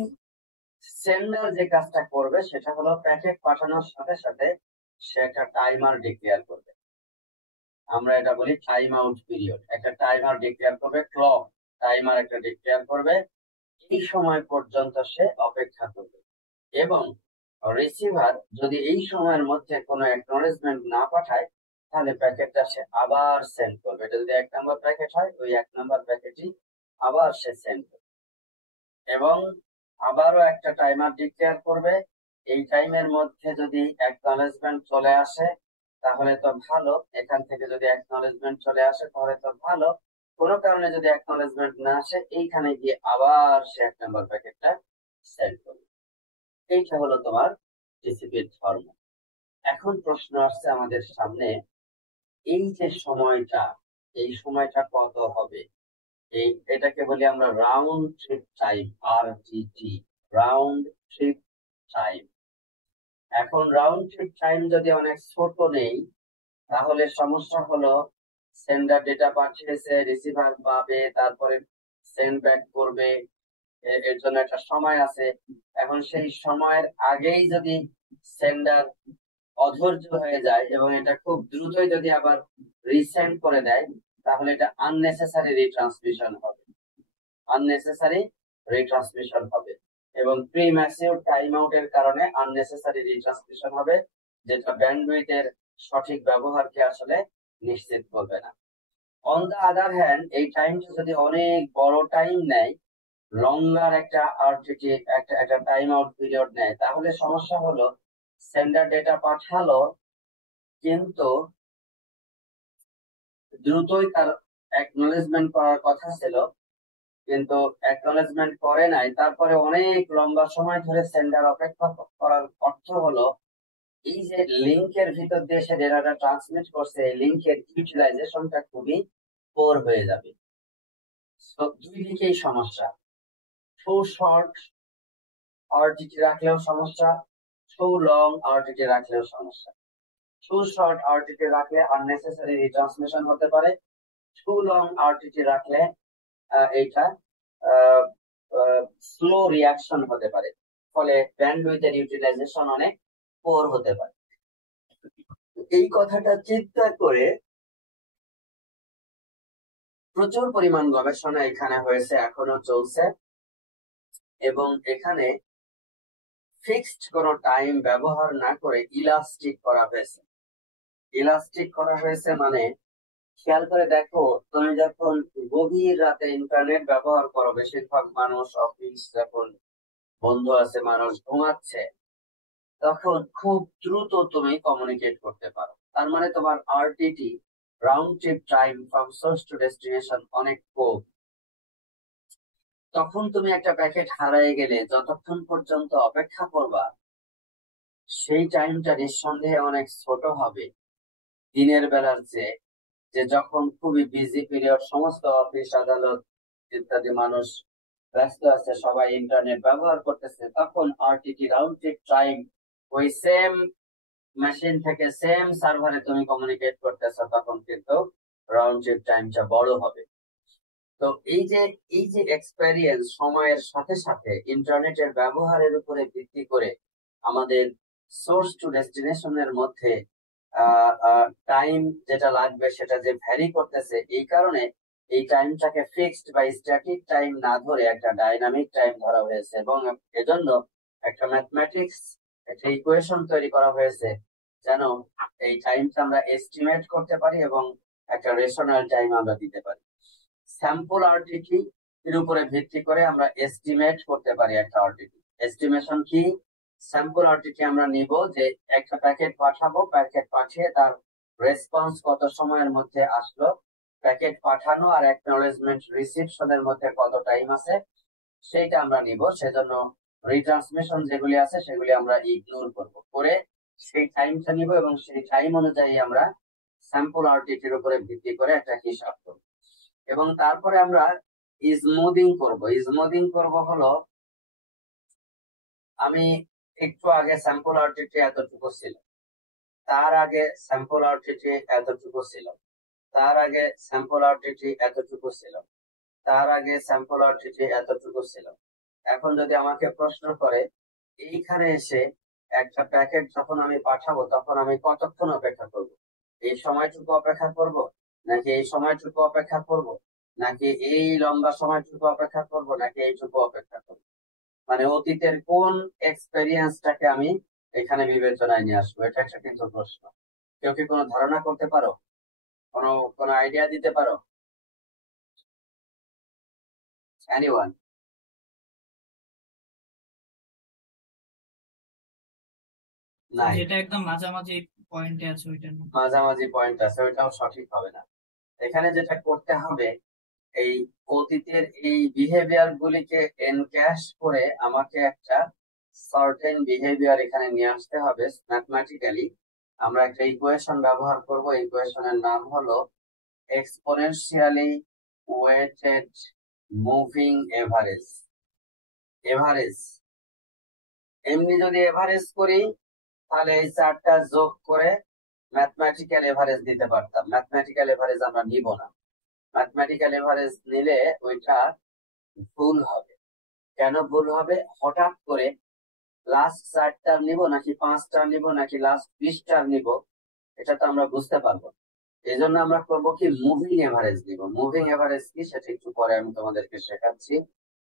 সেন্ডার যে কাজটা করবে সেটা হলো প্যাকেট পাঠানোর সাথে সাথে সে একটা টাইমার ডিক্লেয়ার করবে, আমরা এটা বলি টাইম আউট পিরিয়ড। একটা টাইমার ডিক্লেয়ার করবে, ক্লক টাইমার একটা ডিক্লেয়ার করবে, এই সময় পর্যন্ত সে অপেক্ষা করবে, এবং রিসিভার যদি এই সময়ের মধ্যে কোনো অ্যাকনলেজমেন্ট না পাঠায়, তাহলে প্যাকেটটা সে আবার সেন্ড করবে। এটা যদি 1 নাম্বার প্যাকেট হয়, ওই 1 নাম্বার প্যাকেটই আবার সে সেন্ড করবে, এবং আবারও একটা টাইমার ডিক্লেয়ার করবে। এই টাইমের মধ্যে যদি অ্যাকনলেজমেন্ট চলে আসে তাহলে তো ভালো, এখান থেকে যদি অ্যাকনলেজমেন্ট চলে আসে তাহলে তো ভালো, কোনো কারণে যদি অ্যাকনলেজমেন্ট না আসে, এইখানে গিয়ে আবার সে 1 নাম্বার প্যাকেটটা সেন্ড করবে। এইটা হলো তোমার টিসিপির ধর্ম। এখন প্রশ্ন আসছে আমাদের সামনে, এই যে সময়টা, এই সময়টা কত হবে? এটাকে বলি আমরা round trip time, RTT, round trip time. এখন রাউন্ড ট্রিপ টাইম যদি অনেক ছোট নেই, তাহলে সমস্যা হলো সেন্ডার ডেটা পাঠিয়েছে, রিসিভার পাবে, তারপরে সেন্ড ব্যাক করবে, এর জন্য একটা সময় আছে। এখন সেই সময়ের আগেই যদি সেন্ডার অধৈর্য হয়ে যায় এবং এটা খুব দ্রুতই যদি আবার রিসেন্ড করে দেয়, তাহলে এটা আননেসেসারি রিট্রান্সমিশন হবে এবং প্রিম্যাসিভ টাইম আউটের কারণে আননেসেসারি রিট্রান্সমিশন হবে, যেটা ব্যান্ডউইথের সঠিক ব্যবহারকে আসলে নিশ্চিত করবে না। অন দা আদার হ্যান্ড, এই টাইমটা যদি অনেক বড় টাইম নেয়, লঙ্গার একটা RTT, একটা টাইম আউট পিরিয়ড নেয়, তাহলে সমস্যা হলো সেন্ডার ডেটা পাঠালো কিন্তু দ্রুতই তার অ্যাকনলেজমেন্ট করার কথা ছিল, কিন্তু অ্যাকনলেজমেন্ট করে নাই, তারপরে অনেক লম্বা সময় ধরে সেন্ডার অপেক্ষা করার অর্থ হলো এই যে লিংকের ভিতর দিয়ে সে ডেটাটা ট্রান্সমিট করছে, এই লিংকের ইউটিলাইজেশনটা খুবই পোর হয়ে যাবে। দুই দিকেই সমস্যা, টু শর্ট RTT রাখলেও সমস্যা, টু লং RTT রাখলেও সমস্যা। টু শর্ট RTT রাখলে আননেসেসারি রিট্রান্সমিশন হতে পারে, টু লং RTT রাখলে এইটা স্লো রিয়াকশন হতে পারে, ফলে ব্যান্ডউইথের ইউটিলাইজেশন অনেক পোর হতে পারে। এই কথাটা চিন্তা করে প্রচুর পরিমাণ গবেষণা এখানে হয়েছে, এখনো চলছে, এবং এখানে ফিক্সড কোনো টাইম ব্যবহার না করে ইলাস্টিক করা হয়েছে। ইলাস্টিক করা হয়েছে মানে খেয়াল করে দেখো, তুমি যখন গভীর রাতে ইন্টারনেট ব্যবহার করো, বেশিরভাগ মানুষ অফিস যখন বন্ধ আছে, মানুষ ঘুমাচ্ছে, তখন খুব দ্রুত তুমি কমিউনিকেট করতে পারো। তার মানে তোমার RTT, round trip time from source to destination, অনেক কম। তখন তুমি একটা প্যাকেট হারিয়ে গেলে যতক্ষণ পর্যন্ত অপেক্ষা করবা, সেই টাইমটা নিঃসন্দেহে অনেক ছোট হবে দিনের বেলার চেয়ে। যে যখন খুবই বিজি পিরিয়ড, সমস্ত অফিস আদালত ইত্যাদি মানুষ ব্যস্ত আছে, সবাই ইন্টারনেট ব্যবহার করতেছে, তখন আরটিটি, রাউন্ড ট্রিপ টাইম, ওই সেম মেশিন থেকে সেম সার্ভারে তুমি কমিউনিকেট করতেছো, তখন কিন্তু রাউন্ড ট্রিপ টাইমটা বড় হবে। তো এই যে এক্সপেরিয়েন্স, সময়ের সাথে সাথে ইন্টারনেটের ব্যবহারের উপরে ভিত্তি করে আমাদের সোর্স টু ডেস্টিনেশনের মধ্যে টাইম যেটা লাগবে সেটা যে ভ্যারি করতেছে, এই কারণে এই টাইমটাকে ফিক্সড বা স্ট্যাটিক টাইম না ধরে একটা ডাইনামিক টাইম ধরা হয়েছে, এবং এজন্য একটা ম্যাথমেটিক্স, একটা ইকুয়েশন তৈরি করা হয়েছে যেন এই টাইমটা আমরা এস্টিমেট করতে পারি এবং একটা রেশনাল টাইম আমরা দিতে পারি। স্যাম্পল আরটিটি এর উপরে ভিত্তি করে আমরা এস্টিমেট করতে পারি একটা আরটিটি। এস্টিমেশন কি? স্যাম্পল আরটিটি আমরা নিব যে একটা প্যাকেট পাঠাবো, প্যাকেট পাঠিয়ে তার রেসপন্স কত সময়ের মধ্যে আসলো, প্যাকেট পাঠানো আর অ্যাকনলেজমেন্ট রিসিপশনের মধ্যে কত টাইম আছে, সেইটা আমরা নিব। সেজন্য রিট্রান্সমিশন যেগুলি আছে সেগুলি আমরা ইগনোর করব, করে সেই টাইমটা নিব এবং সেই টাইম অনুযায়ী আমরা স্যাম্পল আরটিটির উপরে ভিত্তি করে একটা হিসাব করব। এবং তারপরে আমরা স্মুদিং করব। স্মুদিং করব হলো, আমি একটু আগে স্যাম্পল আরটিটি এতটুকু ছিল, তার আগে স্যাম্পল আরটিটি এতটুকু ছিল, তার আগে স্যাম্পল আরটিটি এতটুকু ছিল, তার আগে স্যাম্পল আরটিটি এতটুকু ছিল। এখন যদি আমাকে প্রশ্ন করে, এইখানে এসে একটা প্যাকেট যখন আমি পাঠাবো তখন আমি কতক্ষণ অপেক্ষা করব? এই সময়টুকু অপেক্ষা করব, নাকি এই সময়টুকু অপেক্ষা করব, নাকি এই লম্বা সময়টুকু অপেক্ষা করব, নাকি এইটুকু অপেক্ষা করব? মানে অতীতের কোন এক্সপেরিয়েন্সটাকে আমি এখানে বিবেচনায় নিয়ে আসবো, এটা একটা কিন্তু প্রশ্ন। কেউ কি কোনো ধারণা করতে পারো? কোনো কোনো আইডিয়া দিতে পারো? এনিওয়ান? নাই? যেটা একদম মাঝামাঝি পয়েন্টে আছে ওইটা না। মাঝামাঝি পয়েন্ট আছে, ওইটাও সঠিক হবে না। এখানে যেটা করতে হবে, এই অতীতের এই বিহেভিয়ার গুলিকে এনক্যাশ করে আমাকে একটা সার্টেন বিহেভিয়ার এখানে নিয়ে আসতে হবে ম্যাথমেটিক্যালি। আমরা একটা ইকুয়েশন ব্যবহার করব, ইকুয়েশনের নাম হলো exponentially weighted moving average. Average, এমনি যদি এভারেজ করি তাহলে এই চারটা যোগ করে ম্যাথমেটিক্যাল এভারেজ দিতে পারতাম। ম্যাথমেটিক্যাল এভারেজ আমরা নিব না। ম্যাথমেটিক্যাল এভারেজ নিলে ওইটা ভুল হবে। কেন ভুল হবে? হঠাৎ করে লাস্ট 4টার নিব নাকি 5টার নিব নাকি লাস্ট 20টার নিব, এটা তো আমরা বুঝতে পারবো না। এই জন্য আমরা করবো কি, মুভিং এভারেজ নিব। মুভিং এভারেজ কি সেটা একটু পরে আমি তোমাদেরকে শেখাচ্ছি।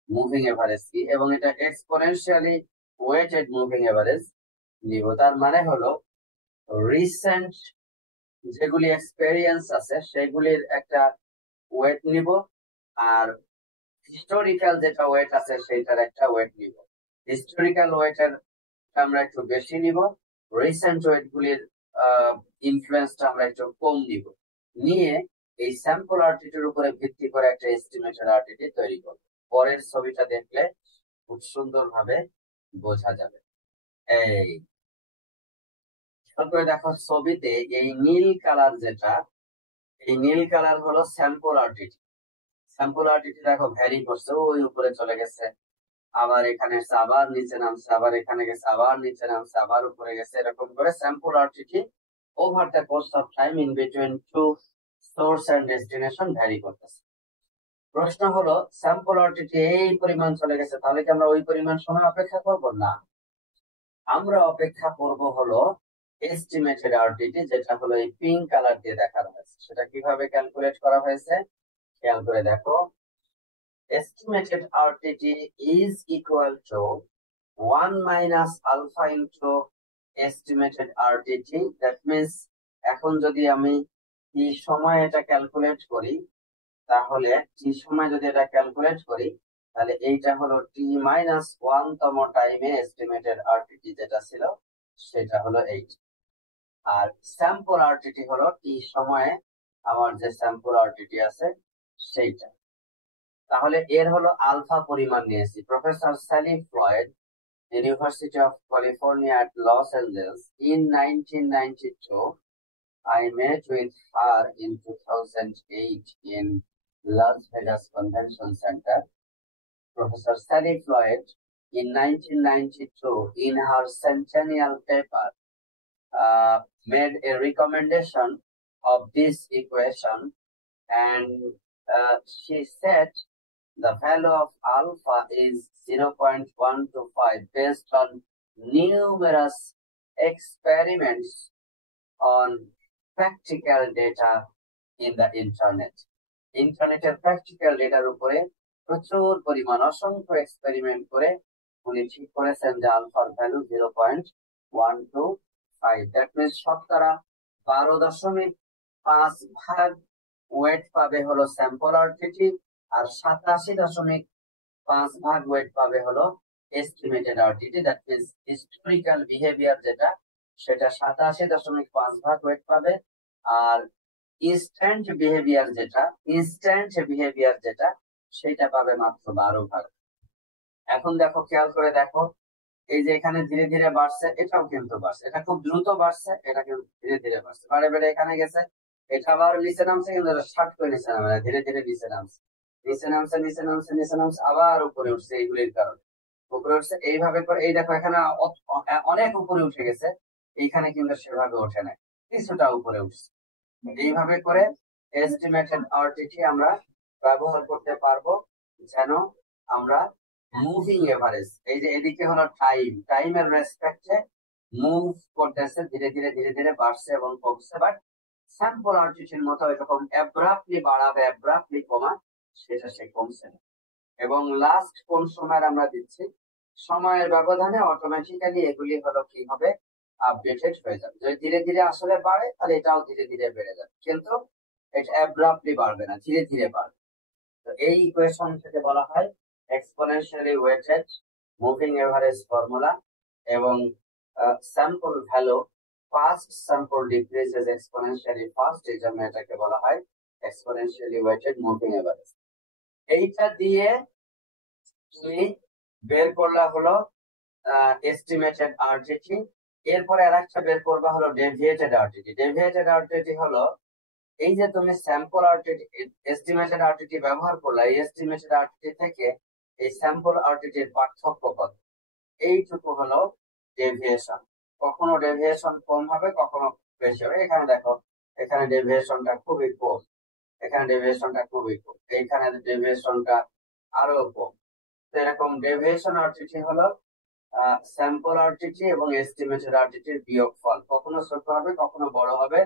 মুভিং এভারেজ কি, এবং এটা এক্সপোনেনশিয়ালি ওয়েটেড মুভিং এভারেজ নিব। তার মানে হলো রিসেন্ট যেগুলি এক্সপেরিয়েন্স আছে সেগুলির একটা ওয়েট নিব, আর হিস্টোরিক্যাল যেটা ওয়েট আছে সেইটার একটা ওয়েট নিব। হিস্টোরিক্যাল ওয়েটের আমরা একটু বেশি নিব, রিসেন্ট ওয়েট গুলির ইনফ্লুয়েন্সটা আমরা একটু কম নিব। নিয়ে এই স্যাম্পল আরটিটির উপরে ভিত্তি করে একটা এস্টিমেটেড আরটিটি তৈরি করব। পরের ছবিটা দেখলে খুব সুন্দরভাবে বোঝা যাবে। এই তারপরে দেখো ছবিতে এই নীল কালার যেটা, এই নীল কালার হলো স্যাম্পল আরটিটি। স্যাম্পল আরটিটি দেখো ভ্যারি করছে, ওই উপরে চলে গেছে, আবার এখানে এসে আবার নিচে নামছে, আবার এখানে গেছে আবার নিচে নামছে, আবার উপরে গেছে। এরকম করে sample RTT over the course of time in between two source and destination vary করতেছে। প্রশ্ন হলো, স্যাম্পল আরটিটি এই পরিমাণ চলে গেছে, তাহলে কি আমরা ওই পরিমাণ সময় অপেক্ষা করব? না, আমরা অপেক্ষা করব হলো এস্টিমেটেড আরটিটি, যেটা হলো এই পিঙ্ক কালার দিয়ে দেখানো হয়েছে। সেটা কিভাবে ক্যালকুলেট করা হয়েছে খেয়াল করে দেখো। Estimated RTT is equal to 1 minus alpha into estimated RTT. That means এখন যদি আমি টি সময় এটা ক্যালকুলেট করি, তাহলে টি সময় যদি এটা ক্যালকুলেট করি, তাহলে এইটা হলো টি মাইনাস 1 তম টাইমে এস্টিমেটেড আরটিটি যেটা ছিল সেটা হলো 8। আর স্যাম্পল আরটিটি হলো টি সময়ে আমার যে স্যাম্পল আরটিটি আছে সেইটা। তাহলে এর হলো আলফা পরিমাণ নিয়েছি। Professor Sally Floyd, university of California at Los Angeles in 1992. I met with her in 2008 in Las Vegas Convention Center. Professor Sally Floyd, in 1992, in her centennial paper, made a recommendation of this equation, and she said the value of alpha is 0.125 based on numerous experiments on practical data in the internet. ইন্টারনেটের practical ডেটার উপরে প্রচুর পরিমাণ অসংখ্য experiment করে উনি ঠিক করেছেন যে আলফার ভ্যালু 0.125। দ্যাট মিনস শতকরা 12.5 ভাগ ওয়েট পাবে হলো স্যাম্পল আরটিটি, আর 87.5 ভাগ ওয়েট পাবে হলো estimated RTT. That means historical behaviour যেটা সেটা 87.5 ভাগ ওয়েট পাবে, আর ইনস্ট্যান্ট বিহেভিয়ার যেটা সেটা পাবে মাত্র 12 ভাগ। এখন দেখো, খেয়াল করে দেখো, এই যে এখানে ধীরে ধীরে বাড়ছে, এটাও কিন্তু বাড়ছে, এটা খুব দ্রুত বাড়ছে, এটা কিন্তু ধীরে ধীরে বাড়ছে, বাড়ে বেড়ে এখানে গেছে, এটা আবার নিচে নামছে, কিন্তু শার্ট করে নিচে নামে, ধীরে ধীরে নিচে নামছে, আবার উপরে উঠছে, এইগুলির কারণে উপরে উঠছে। এইভাবে করে এই দেখো এখানে অনেক উপরে উঠে গেছে, এইখানে কিন্তু সেভাবে ওঠে না, কিছুটা উপরে উঠছে। এইভাবে করে এস্টিমেটেড আরটিটি আমরা ব্যবহার করতে পারবো, যেন আমরা মুভিং এভারেজ, এই যে এদিকে হলো টাইমের রেসপেক্টে মুভ করতেছে, ধীরে ধীরে বাড়ছে এবং কমছে, বাট স্যাম্পল আরটিটির মতো এরকম অ্যাব্রাপ্টলি বাড়াবে অ্যাব্রাপ্টলি কমা সেটা সে কমছে না। এবং লাস্ট কোন সময় আমরা দিচ্ছি, সময়ের ব্যবধানে অটোমেটিক্যালি এগুলি হলো কি হবে, আপডেটেড হয়ে যাবে। যদি ধীরে ধীরে আসলে বাড়ে তাহলে এটাও ধীরে ধীরে বেড়ে যাবে, কিন্তু এটা অ্যাব্রাপ্টলি বাড়বে না, ধীরে ধীরে বাড়বে। তো এই ইকুয়েশন থেকে বলা হয় exponentially weighted moving average formula. এবং sample value first sample decreases exponentially fast, এই জন্য এটাকে বলা হয় এক্সপোনেনশিয়ালি ওয়েটেড মুভিং এভারেজ। এইটা দিয়ে তুমি বের করলা হলো এস্টিমেটেড আরটিটি। এরপরে আরেকটা বের করবা হলো ডেভিয়েটেড আরটিটি। ডেভিয়েটেড আরটিটি হলো এই যে তুমি স্যাম্পল আরটিটি এস্টিমেটেড আরটিটি ব্যবহার করলা, এই এস্টিমেটেড আরটিটি থেকে এই স্যাম্পল আরটিটির পার্থক্য কত, এইটুকু হলো ডেভিয়েশন। কখনো ডেভিয়েশন কম হবে, কখনো বেশি হবে। এখানে দেখো, এখানে ডেভিয়েশনটা খুবই কম, এখানে ডেভিয়েশনটা খুবই কম, এইখানে ডেভিয়েশনটা আরো কম। তো এরকম ডেভিয়েশন আরটিটি হলো স্যাম্পল আরটিটি এবং এস্টিমেটেড আরটিটির বিয়োগফল, কখনো ছোট হবে কখনো বড় হবে।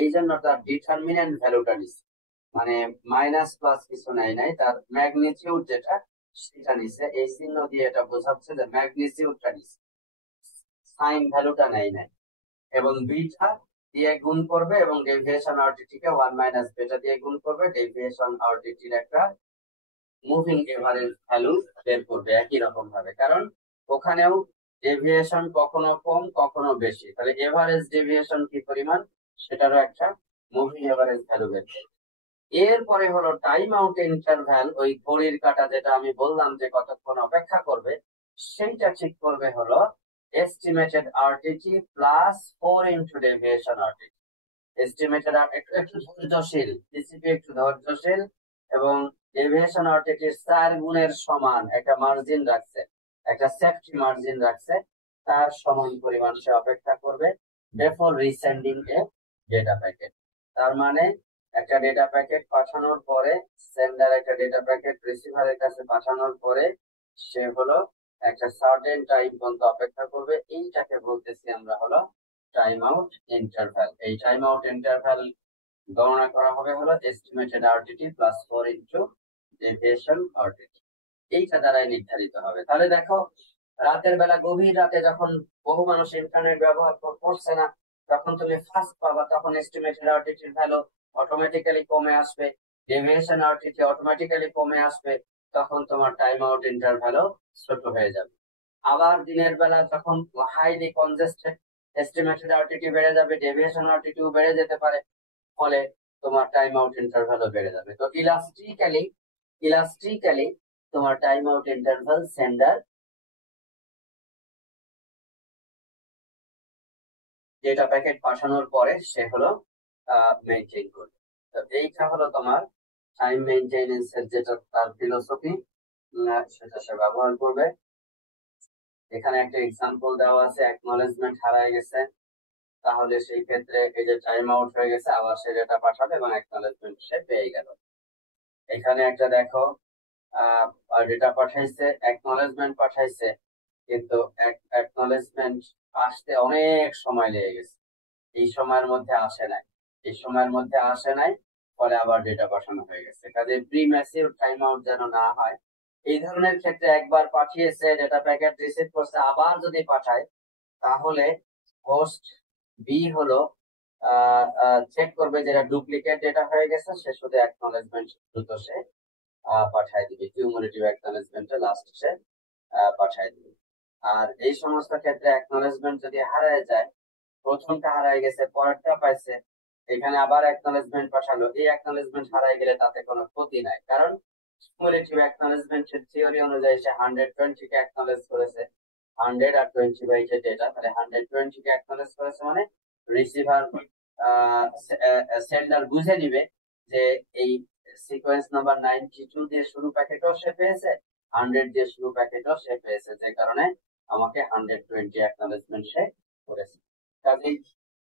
এই জন্য তার ডিটারমিনেন্ট ভ্যালুটা নিচ্ছে, মানে মাইনাস প্লাস কিছু নাই, তার ম্যাগনিটিউড যেটা সেটা নিচ্ছে, এই চিহ্ন দিয়ে এটা বোঝাচ্ছে যে ম্যাগনিটিউডটা নিচ্ছে, সাইন ভ্যালুটা নাই। এবং বিটা দিয়ে গুণ করবে এবং ডেভিয়েশন আরটিটি কে 1 মাইনাস বিটা দিয়ে গুণ করবে, ডেভিয়েশন আরটিটির একটা মুভিং এভারেজ ভ্যালু বের করবে একই রকম ভাবে, কারণ ওখানেও ডেভিয়েশন কখনো কম কখনো বেশি, তাহলে এভারেজ ডেভিয়েশন কি পরিমাণ সেটারও একটা মুভিং এভারেজ ভ্যালু বের করবে। এরপরে হলো টাইম আউট ইন্টারভ্যাল, ওই ঘড়ির কাঁটা যেটা আমি বললাম যে কতক্ষণ অপেক্ষা করবে, সেইটা ঠিক করবে হলো estimated RTT plus 4 into deviation RTT. Estimated একটু ধৈর্যশীল, ডিসিপি একটু ধৈর্যশীল, এবং ডেভিয়েশন আরটিটির 4 গুণের সমান একটা মার্জিন রাখছে, একটা সেফটি মার্জিন রাখছে, তার সমান পরিমাণ সে অপেক্ষা করবে বিফোর রিসেন্ডিং এ ডেটা প্যাকেট। তার মানে একটা ডেটা প্যাকেট পাঠানোর পরে, সেন্ডার একটা ডেটা প্যাকেট রিসিভারের কাছে পাঠানোর পরে সে হলো একটা সার্টেন টাইম পর্যন্ত অপেক্ষা করবে, এইটাকে বলতেছি আমরা হলো টাইম আউট ইন্টারভ্যাল। এই টাইম আউট ইন্টারভ্যাল গণনা করা হবে হলো estimated RTT plus 4 into deviation RTT, এইটা দ্বারাই নির্ধারিত হবে। তাহলে দেখো, রাতের বেলা গভীর রাতে যখন বহু মানুষ ইন্টারনেট ব্যবহার করছে না, তখন তুমি ফাস্ট পাবা, তখন এস্টিমেটেড আরটিটির ভ্যালু অটোমেটিক্যালি কমে আসবে, ডেভিয়েশন আরটিটি অটোমেটিক্যালি কমে আসবে, তখন তোমার টাইম আউট ইন্টারভ্যালও ছোট হয়ে যাবে। আবার দিনের বেলা যখন হাইলি কনজেস্টেড এস্টিমেটেড আরটিটি বেড়ে যাবে, ডেভিয়েশন আরটিটিও বেড়ে যেতে পারে, ফলে তোমার টাইম আউট ইন্টারভ্যালও বেড়ে যাবে। তো ইলাস্ট্রিক্যালি তোমার time out interval sender data packet পাঠানোর পরে সে হলো মেনটেন করবে। তো এইটা হলো তোমার টাইম মেনটেনেন্সের যেটা তার ফিলোসফি, সেটা সে ব্যবহার করবে। এখানে একটা এক্সাম্পল দেওয়া আছে, অ্যাকনলেজমেন্ট হারায় গেছে, তাহলে সেই ক্ষেত্রে এই যে টাইম আউট হয়ে গেছে, আবার সে ডেটা পাঠাবে এবং অ্যাকনলেজমেন্ট সে পেয়ে গেল। এখানে একটা দেখো, ডেটা পাঠাইছে, অ্যাকনলেজমেন্ট পাঠাইছে, কিন্তু অ্যাকনলেজমেন্ট আসতে অনেক সময় লেগে গেছে, এই সময়ের মধ্যে আসে নাই, ফলে আবার ডেটা পাঠানো হয়ে গেছে। কাজে প্রিম্যাসিভ টাইম আউট যেন না হয়। এই ধরনের ক্ষেত্রে একবার পাঠিয়েছে, ডেটা প্যাকেট রিসিভ করছে, আবার যদি পাঠায়, তাহলে হোস্ট বি হলো চেক করবে যেটা ডুপ্লিকেট ডেটা হয়ে গেছে, সে শুধু অ্যাকনলেজমেন্ট দ্রুত সে পাঠায় দিবে, কিউমুলেটিভ অ্যাকনলেজমেন্টে লাস্ট সে পাঠায় দিবে। আর এই সমস্ত ক্ষেত্রে অ্যাকনলেজমেন্ট যদি হারায় যায়, প্রথমটা হারায় গেছে, পরেরটা পাইছে, এখানে আবার অ্যাকনলেজমেন্ট পাঠালো, এই অ্যাকনলেজমেন্ট হারায় গেলে তাতে কোনো ক্ষতি নাই, কারণ কিউমুলেটিভ অ্যাকনলেজমেন্টের থিওরি অনুযায়ী সে 120 কে অ্যাকনলেজ করেছে, 100 আর 20 বাই যে ডেটা, তাহলে 120 কে অ্যাকনলেজ করেছে, মানে রিসিভার সেন্ডার বুঝে নিবে যে এই সিকোয়েন্স নাম্বার 92 দিয়ে শুরু প্যাকেটও সে পেয়েছে, 100 দিয়ে শুরু প্যাকেটও সে পেয়েছে, যে কারণে আমাকে 120 অ্যাকনলেজমেন্ট সে করেছে। কাজেই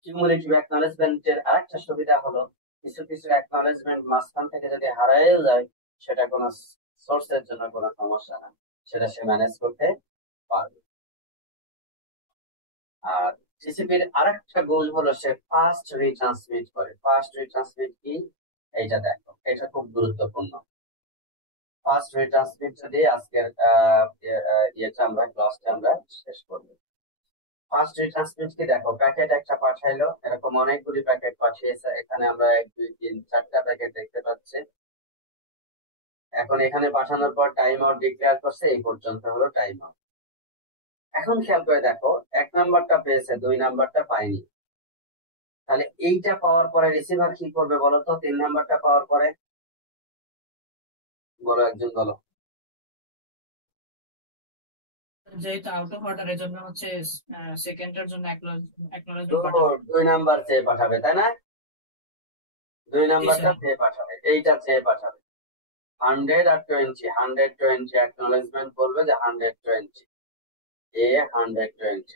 কিউমুলেটিভ অ্যাকনলেজমেন্টের আরেকটা সুবিধা হলো, কিছু কিছু অ্যাকনলেজমেন্ট মাঝখান থেকে যদি হারাইও যায়, সেটা কোনো সোর্সের জন্য কোনো সমস্যা না, সেটা সে ম্যানেজ করতে পারবে। আর টিসিপির আরেকটা গোল হলো সে ফাস্ট রিট্রান্সমিট করে। ফাস্ট রিট্রান্সমিট কি, এইটা দেখো, এটা খুব গুরুত্বপূর্ণ। ফাস্ট রিট্রান্সমিট যদি আজকের ক্লাসটা আমরা শেষ করব। ফার্স্ট রিট্রান্সমিট কি, দেখো প্যাকেট একটা পাঠাইলো, এরকম অনেকগুলি প্যাকেট পাঠিয়েছে, এখানে আমরা 1 2 3 4টা প্যাকেট দেখতে পাচ্ছি। এখন এখানে পাঠানোর পর টাইম আউট ডিক্লেয়ার করছে, এই পর্যন্ত হলো টাইম আউট। এখন খেয়াল করে দেখো, 1 নাম্বারটা পেয়েছে, 2 নাম্বারটা পায়নি, তাহলে এইটা পাওয়ার পরে রিসিভার কি করবে বলো তো? 3 নাম্বারটা পাওয়ার পরে বলো, একজন বলো। যেহেতু আউট অফ অর্ডার, এর জন্য হচ্ছে সেকেন্ডের জন্য অ্যাকনলেজমেন্ট তো পাঠাবে। 2 নাম্বার চেয়ে পাঠাবে, তাই না? 2 জি নাম্বারটা স্যার। চেয়ে পাঠাবে, এইটা চেয়ে পাঠাবে। 100 আর 120 অ্যাকনলেজমেন্ট বলবে যে 120 এ 120।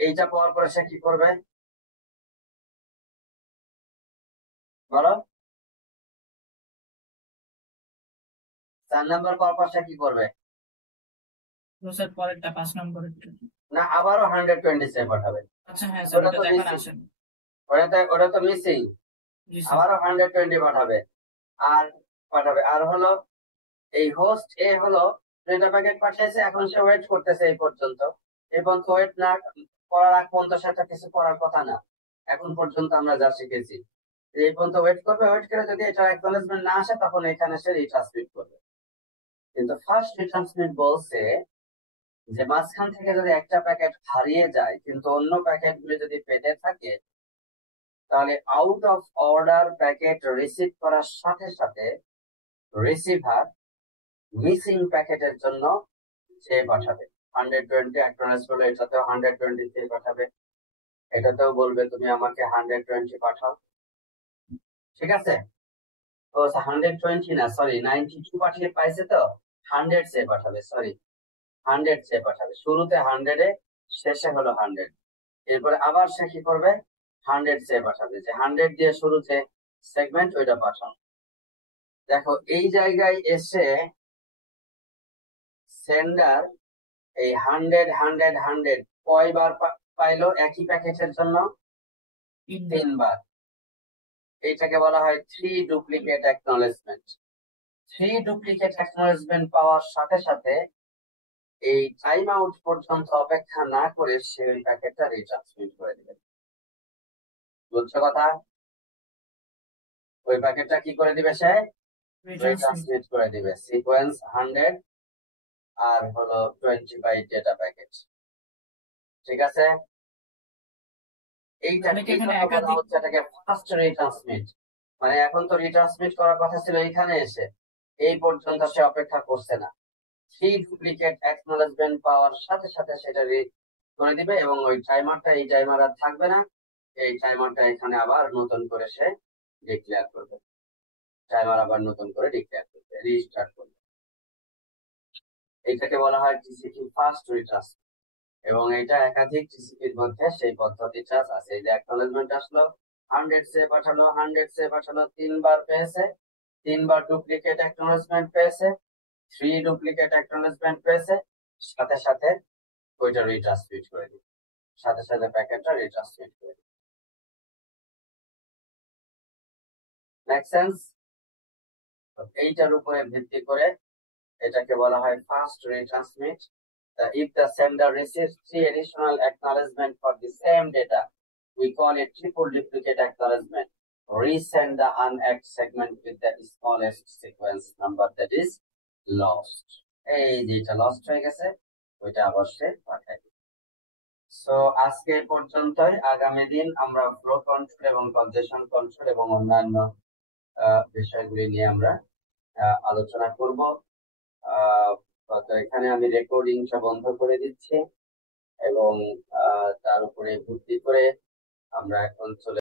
এইটা পাওয়ার পরে সে কি করবে বলো? 4 নাম্বার পাওয়ার পর সে কি করবে? তো স্যার পরেরটা 5 নম্বরের। না, আবারও 120 চেয়ে পাঠাবে। আচ্ছা হ্যাঁ স্যার, ওটা ওটা তো তো এখন মিসিং, আসেন। ওটা তো মিসিং, জি স্যার। আবারও 120 পাঠাবে। আর হলো এই হোস্ট এ হলো ডেটা প্যাকেট পাঠিয়েছে, এখন সে ওয়েট করতেছে এই পর্যন্ত। এই পর্যন্ত ওয়েট না করার আগ পর্যন্ত সেটা কিছু করার কথা না, এখন পর্যন্ত আমরা যা শিখেছি। এই পর্যন্ত ওয়েট করবে, ওয়েট করে যদি এটা অ্যাকনলেজমেন্ট না আসে, তখন এখানে সে রিট্রান্সমিট করবে। কিন্তু ফার্স্ট রিট্রান্সমিট বলছে যে মাঝখান থেকে যদি একটা প্যাকেট হারিয়ে যায় কিন্তু অন্য প্যাকেট গুলি যদি পেতে থাকে, তাহলে out of order packet receive করার সাথে সাথে রিসিভার মিসিং প্যাকেটের জন্য সে পাঠাবে 120 অ্যাকনলেজ করলে, এটাতেও 120 দিয়ে পাঠাবে, এটাতেও বলবে তুমি আমাকে 120 পাঠাও, ঠিক আছে? ও 120 না, সরি 92 পাঠিয়ে পাইছে, তো 100 সে পাঠাবে, সরি 100 সে পাঠাবে, শুরুতে 100 এ, শেষে হলো 100। এরপরে আবার সে কি করবে, 100 সে পাঠাবে, যে 100 দিয়ে শুরু যে সেগমেন্ট ওইটা পাঠানো। দেখো এই জায়গায় এসে সেন্ডার এই 100 কয়বার পাইলো একই প্যাকেটের জন্য? 3 বার। এইটাকে বলা হয় 3 ডুপ্লিকেট অ্যাকনলেজমেন্ট। 3 ডুপ্লিকেট অ্যাকনলেজমেন্ট পাওয়ার সাথে সাথে এই টাইম আউট পর্যন্ত অপেক্ষা না করে সে ওই প্যাকেটটা রিট্রান্সমিট করে দিবে। বুঝছো কথা? ওই প্যাকেটটা কি করে দিবে সে? রিট্রান্সমিট রিট্রান্সমিট করে দিবে। সিকোয়েন্স 100 আর হলো 20 বাইট ডেটা প্যাকেট। ঠিক আছে, এইটা তাহলে কি এই এখানে জন্য বলা একাধিক হচ্ছে এটাকে ফার্স্ট রিট্রান্সমিট। মানে এখন তো রিট্রান্সমিট করার কথা ছিল এইখানে এসে, এই পর্যন্ত সে অপেক্ষা করছে না। 3 ডুপ্লিকেট অ্যাকনলেজমেন্ট পাওয়ার সাথে সাথে সেটা করে দিবে এবং ওই টাইমারটা, এই টাইমার আর থাকবে না, এই টাইমারটা এখানে আবার নতুন করে সে ডিক্লেয়ার করবে। টাইমার আবার নতুন করে ডিক্লেয়ার করবে, রিস্টার্ট করবে। এইটাকে বলা হয় টিসিপি ফার্স্ট রিট্রান্সমিট। এবং এটা একাধিক টিসিপির মধ্যে সেই পদ্ধতিটা আছে। এই যে অ্যাকনলেজমেন্ট আসলো, 100 সে পাঠালো, 100 সে পাঠালো, 3 বার পেয়েছে, 3 বার ডুপ্লিকেট অ্যাকনলেজমেন্ট পেয়েছে, 3 ডুপ্লিকেট অ্যাকনলেজমেন্ট পেয়েছে, সাথে সাথে ওইটা রিট্রান্সমিট করে দিবে, সাথে সাথে প্যাকেটটা রিট্রান্সমিট করে দিবে। Make sense? এইটার উপরে ভিত্তি করে এটাকে বলা হয় first retransmit. If the sender receives 3 additional acknowledgement for the same data, we call it triple duplicate acknowledgement. Resend the unhacked segment with the smallest sequence number that is lost. এই যেটা lost হয়ে গেছে ওইটা অবশ্যই পাঠাই। So আজকে এই পর্যন্তই। আগামী দিন আমরা ফ্লো কন্ট্রোল এবং কনজেশন কন্ট্রোল এবং অন্যান্য বিষয়গুলি নিয়ে আমরা আলোচনা করব। তো এখানে আমি রেকর্ডিংটা বন্ধ করে দিচ্ছি এবং তার উপরে ভিত্তি করে আমরা এখন চলে